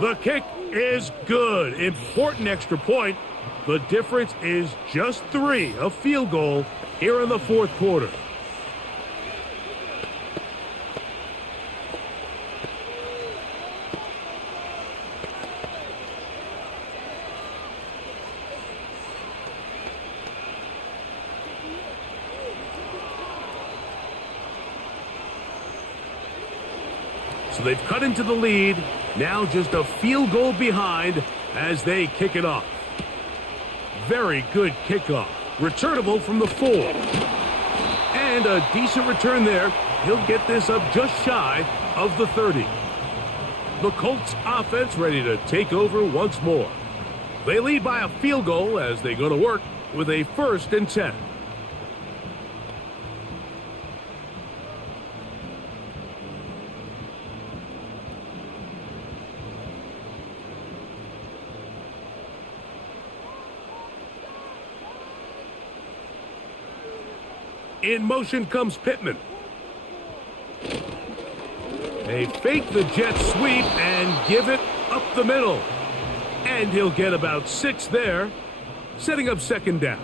The kick is good. Important extra point. The difference is just 3, a field goal here in the fourth quarter. So they've cut into the lead. Now just a field goal behind as they kick it off. Very good kickoff. Returnable from the 4. And a decent return there. He'll get this up just shy of the 30. The Colts offense ready to take over once more. They lead by a field goal as they go to work with a 1st and 10. In motion comes Pittman. They fake the jet sweep and give it up the middle. And he'll get about 6 there, setting up 2nd down.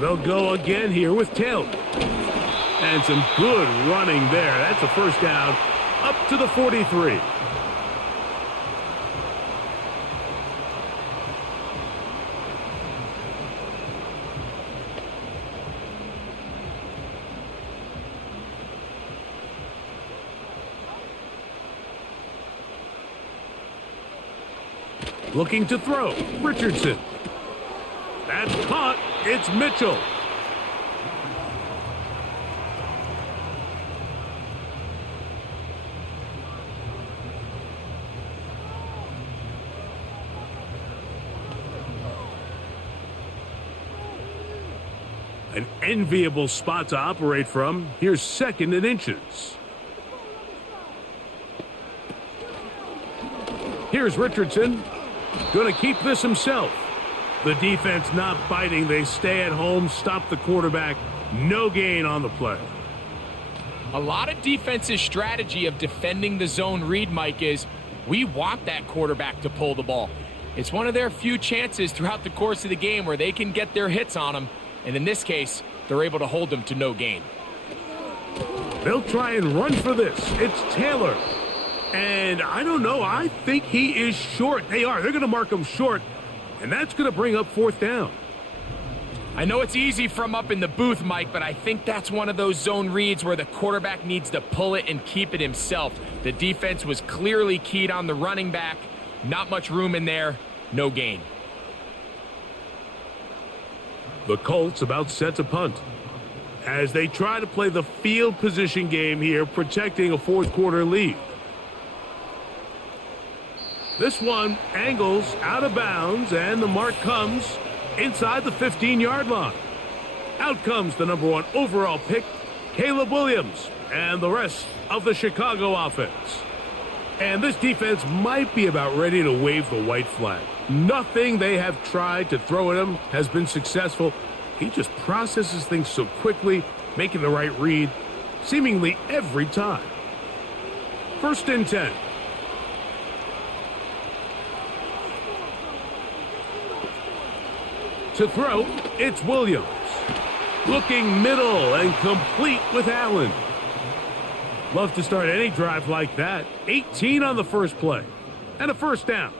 They'll go again here with Taylor. And some good running there. That's a 1st down up to the 43. Looking to throw. Richardson. That's caught. It's Mitchell. An enviable spot to operate from. Here's 2nd and inches. Here's Richardson. Going to keep this himself. The defense not biting. They stay at home, stop the quarterback. No gain on the play. A lot of defense's strategy of defending the zone read, Mike, is we want that quarterback to pull the ball. It's one of their few chances throughout the course of the game where they can get their hits on them. And in this case, they're able to hold them to no gain. They'll try and run for this. It's Taylor. And I don't know. I think he is short. They are. They're going to mark him short. And that's going to bring up 4th down. I know it's easy from up in the booth, Mike, but I think that's one of those zone reads where the quarterback needs to pull it and keep it himself. The defense was clearly keyed on the running back. Not much room in there. No gain. The Colts about set to punt as they try to play the field position game here, protecting a 4th quarter lead. This one angles out of bounds, and the mark comes inside the 15-yard line. Out comes the number 1 overall pick, Caleb Williams, and the rest of the Chicago offense. And this defense might be about ready to wave the white flag. Nothing they have tried to throw at him has been successful. He just processes things so quickly, making the right read seemingly every time. 1st and 10. To throw, it's Williams. Looking middle and complete with Allen. Love to start any drive like that. 18 on the first play. And a 1st down.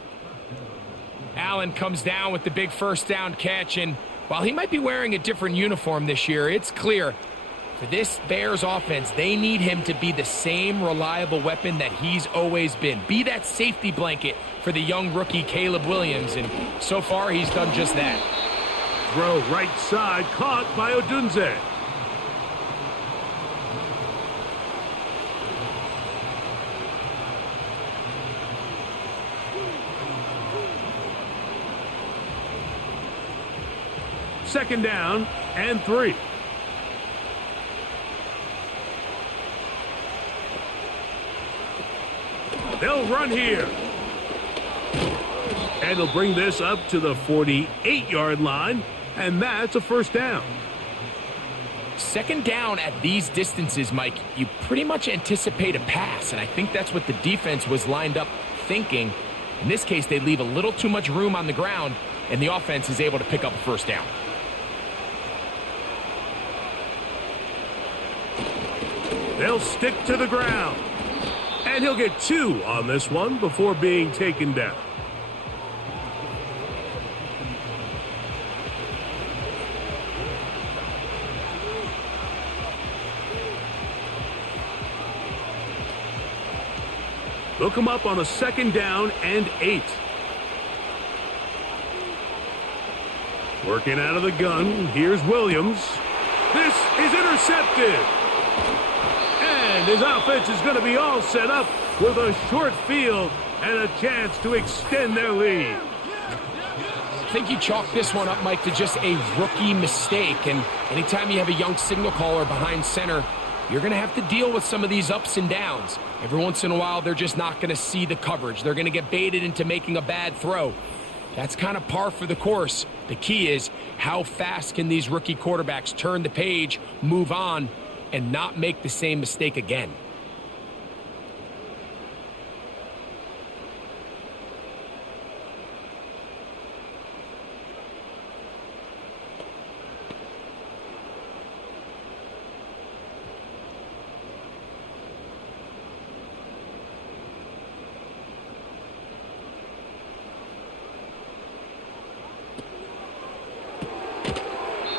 Allen comes down with the big 1st down catch, and While he might be wearing a different uniform this year, it's clear for this Bears offense, they need him to be the same reliable weapon that he's always been. Be that safety blanket for the young rookie Caleb Williams, and so far he's done just that. Throw right side, caught by Odunze. Second down and 3. They'll run here. And he'll bring this up to the 48-yard line, and that's a first down. Second down at these distances, Mike, you pretty much anticipate a pass, and I think that's what the defense was lined up thinking. In this case, they leave a little too much room on the ground, and the offense is able to pick up a first down. They'll stick to the ground. And he'll get 2 on this one before being taken down. They'll come up on a second down and 8. Working out of the gun, here's Williams. This is intercepted. And his offense is going to be all set up with a short field and a chance to extend their lead. I think you chalk this one up, Mike, to just a rookie mistake. And anytime you have a young signal caller behind center, you're going to have to deal with some of these ups and downs. Every once in a while, they're just not going to see the coverage. They're going to get baited into making a bad throw. That's kind of par for the course. The key is how fast can these rookie quarterbacks turn the page, move on, and not make the same mistake again.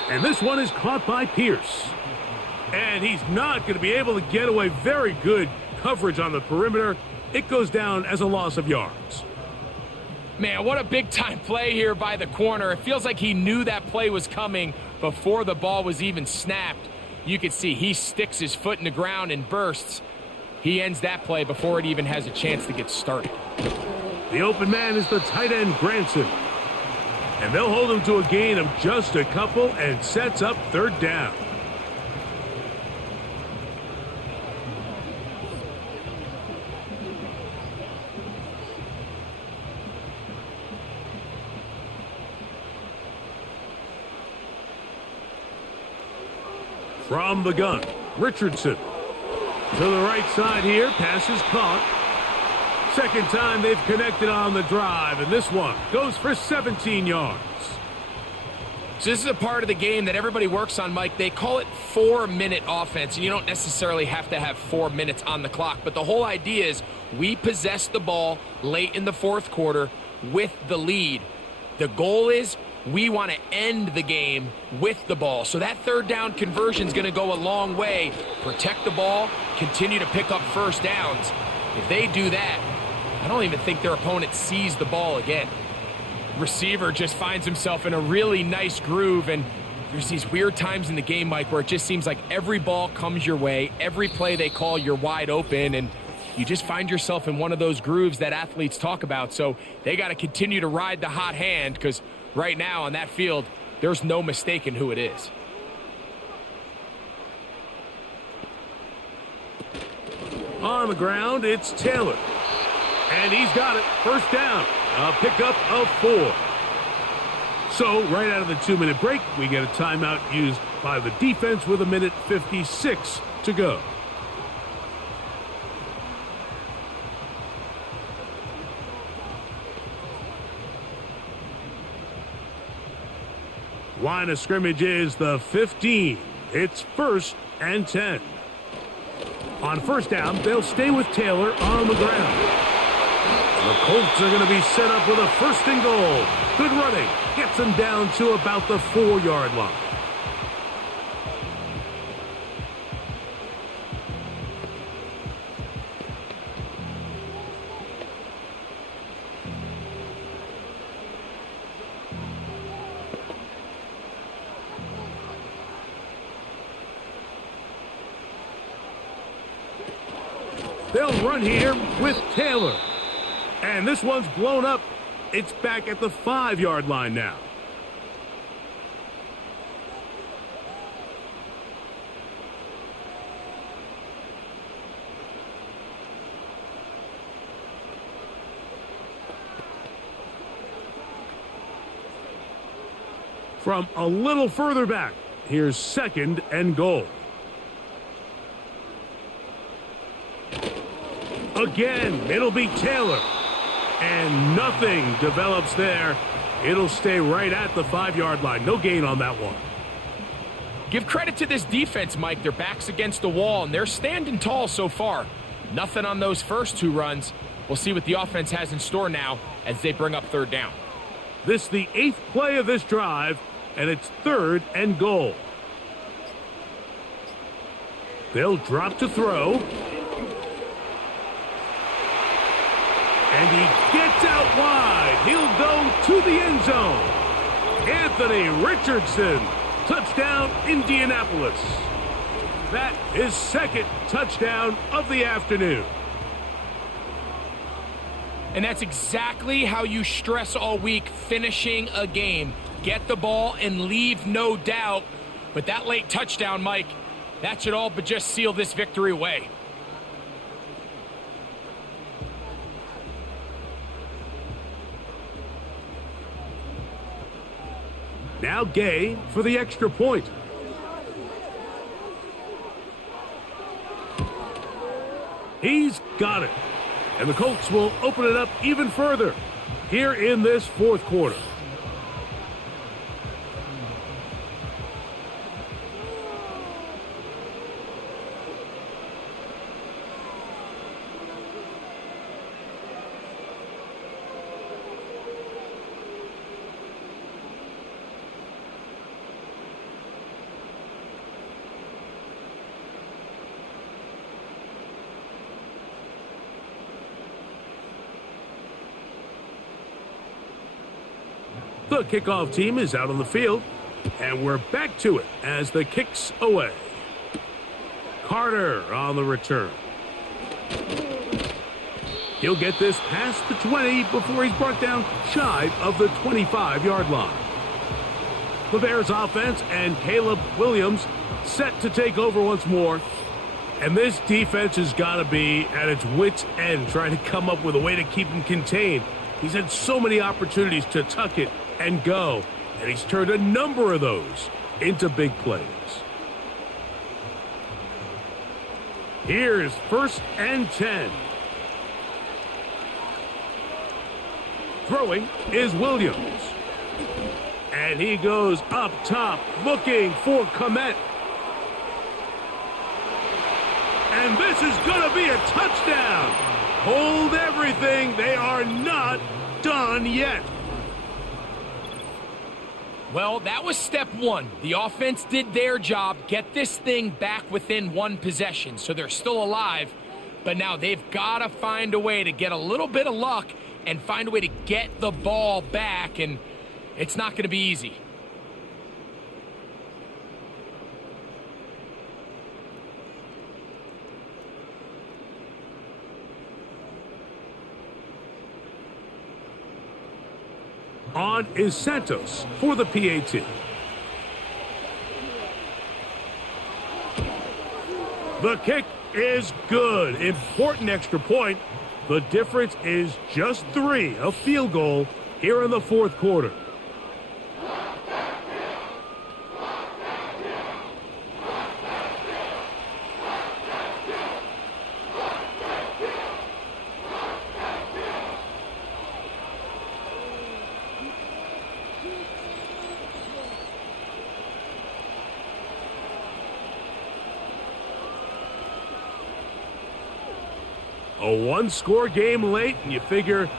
And this one is caught by Pierce. And he's not going to be able to get away. Very good coverage on the perimeter. It goes down as a loss of yards. Man, what a big-time play here by the corner. It feels like he knew that play was coming before the ball was even snapped. You can see he sticks his foot in the ground and bursts. He ends that play before it even has a chance to get started. The open man is the tight end, Granson. And they'll hold him to a gain of just a couple and sets up third down. From the gun, Richardson. To the right side here, pass is caught. Second time they've connected on the drive, and this one goes for 17 yards. So this is a part of the game that everybody works on, Mike. They call it 4-minute offense, and you don't necessarily have to have 4 minutes on the clock. But the whole idea is we possess the ball late in the fourth quarter with the lead. The goal is we want to end the game with the ball. So that third down conversion is going to go a long way. Protect the ball, continue to pick up first downs. If they do that, I don't even think their opponent sees the ball again. Receiver just finds himself in a really nice groove, and there's these weird times in the game, Mike, where it just seems like every ball comes your way, every play they call, you're wide open, and you just find yourself in one of those grooves that athletes talk about. So they got to continue to ride the hot hand, because right now on that field, there's no mistaking who it is. On the ground, it's Taylor. And he's got it. First down. A pickup of 4. So right out of the 2-minute break, we get a timeout used by the defense with 1:56 to go. Line of scrimmage is the 15. It's 1st and 10. On first down, they'll stay with Taylor on the ground. The Colts are going to be set up with a 1st and goal. Good running. Gets them down to about the 4-yard line. They'll run here with Taylor. And this one's blown up. It's back at the 5-yard line now. From a little further back, here's 2nd and goal. Again, it'll be Taylor. And nothing develops there. It'll stay right at the 5-yard line. No gain on that one. Give credit to this defense, Mike. Their back's against the wall, and they're standing tall so far. Nothing on those first 2 runs. We'll see what the offense has in store now as they bring up 3rd down. This is the 8th play of this drive, and it's 3rd and goal. They'll drop to throw. And he gets out wide. He'll go to the end zone. Anthony Richardson. Touchdown, Indianapolis. That is 2nd touchdown of the afternoon. And that's exactly how you stress all week, finishing a game. Get the ball and leave no doubt. But that late touchdown, Mike, that should all but just seal this victory away. Now Gay for the extra point. He's got it. And the Colts will open it up even further here in this 4th quarter. The kickoff team is out on the field, and we're back to it as the kick's away. Carter on the return. He'll get this past the 20 before he's brought down shy of the 25-yard line. The Bears offense and Caleb Williams set to take over once more. And this defense has got to be at its wits' end trying to come up with a way to keep him contained. He's had so many opportunities to tuck it and go, and he's turned a number of those into big plays. Here's 1st and 10. Throwing is Williams. And he goes up top looking for Komet. And this is going to be a touchdown. Hold everything. They are not done yet. Well, that was step 1. The offense did their job, get this thing back within 1 possession, so they're still alive. But now they've got to find a way to get a little bit of luck and find a way to get the ball back, and it's not going to be easy. On is Santos for the PAT. The kick is good. Important extra point. The difference is just 3, a field goal here in the 4th quarter. A one-score game late, and you figure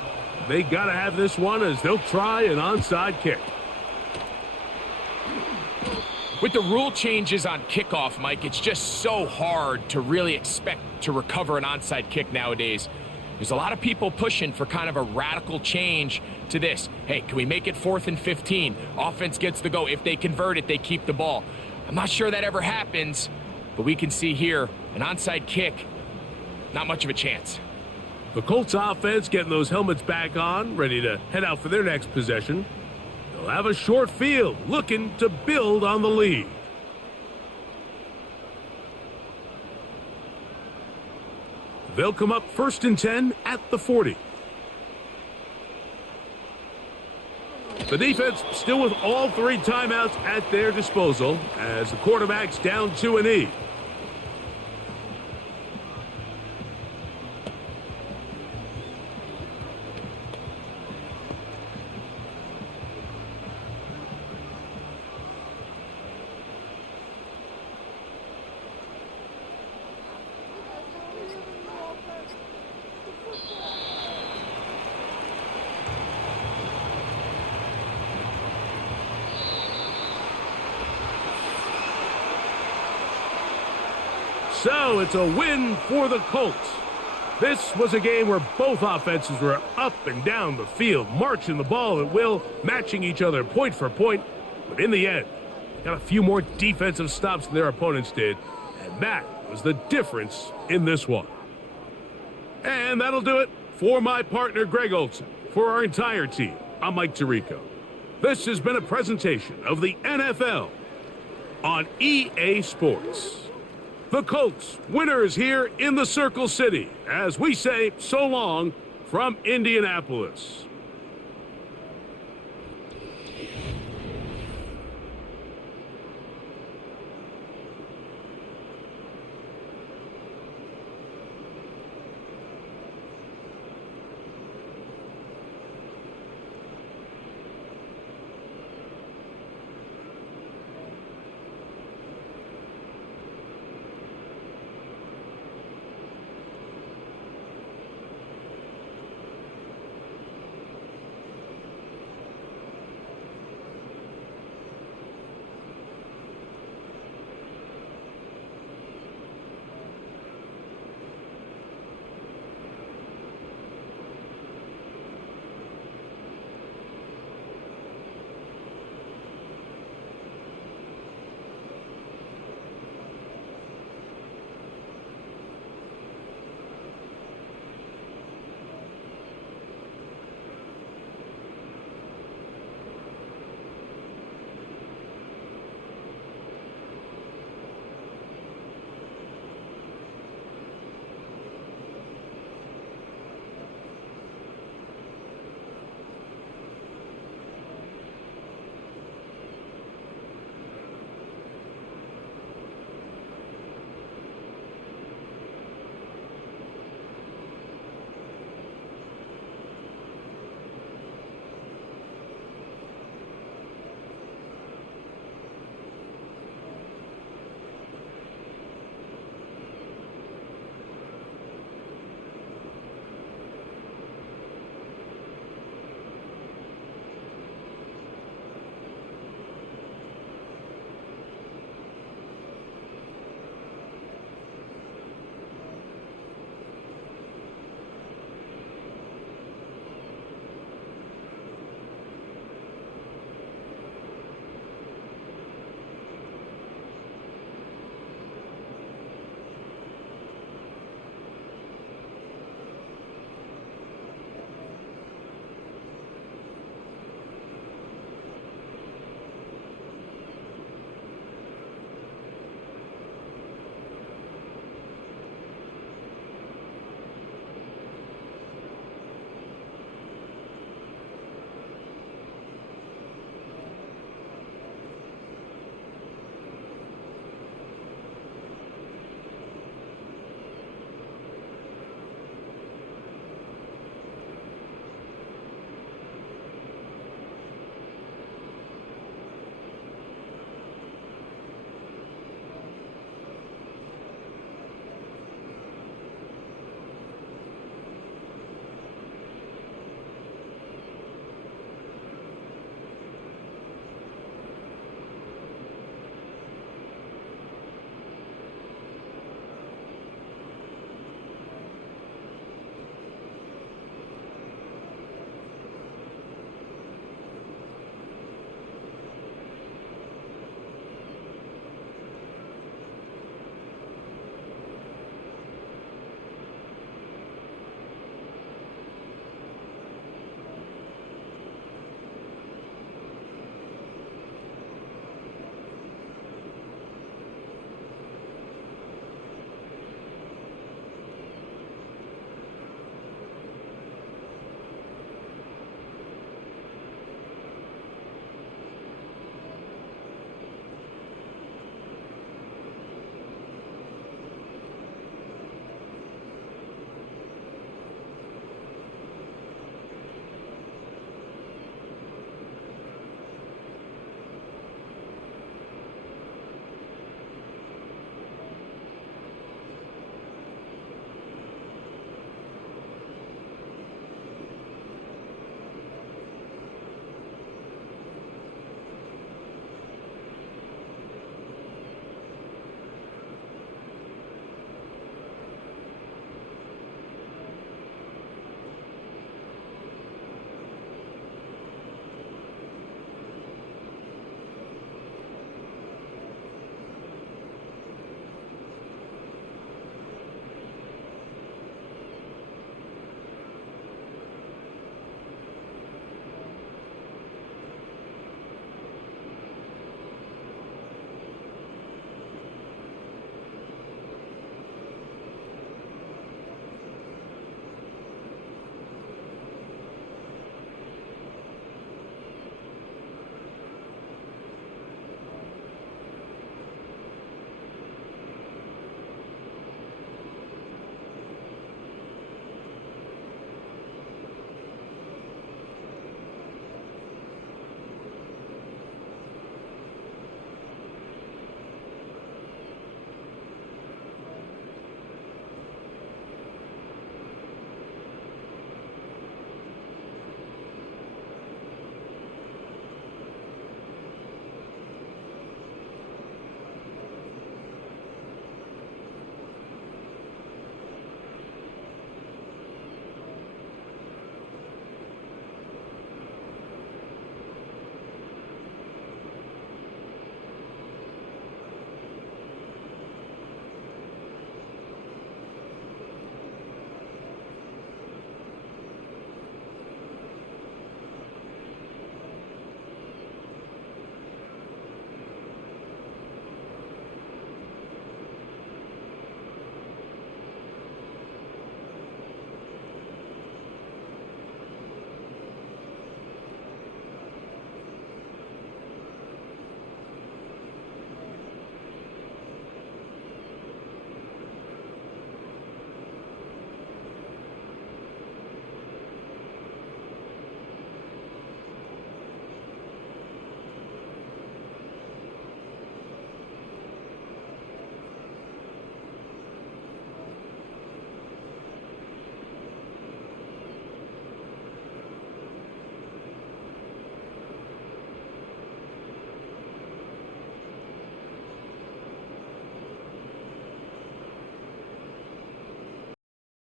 they got to have this one as they'll try an onside kick. With the rule changes on kickoff, Mike, it's just so hard to really expect to recover an onside kick nowadays. There's a lot of people pushing for kind of a radical change to this. Hey, can we make it 4th and 15? Offense gets the go. If they convert it, they keep the ball. I'm not sure that ever happens, but we can see here an onside kick, not much of a chance. The Colts offense getting those helmets back on, ready to head out for their next possession. They'll have a short field, looking to build on the lead. They'll come up 1st and 10 at the 40. The defense still with all 3 timeouts at their disposal as the quarterback's down to a knee. So it's a win for the Colts. This was a game where both offenses were up and down the field, marching the ball at will, matching each other point for point. But in the end, got a few more defensive stops than their opponents did, and that was the difference in this one. And that'll do it for my partner, Greg Olson. For our entire team, I'm Mike Tirico. This has been a presentation of the NFL on EA Sports. The Colts, winners here in the Circle City, as we say so long from Indianapolis.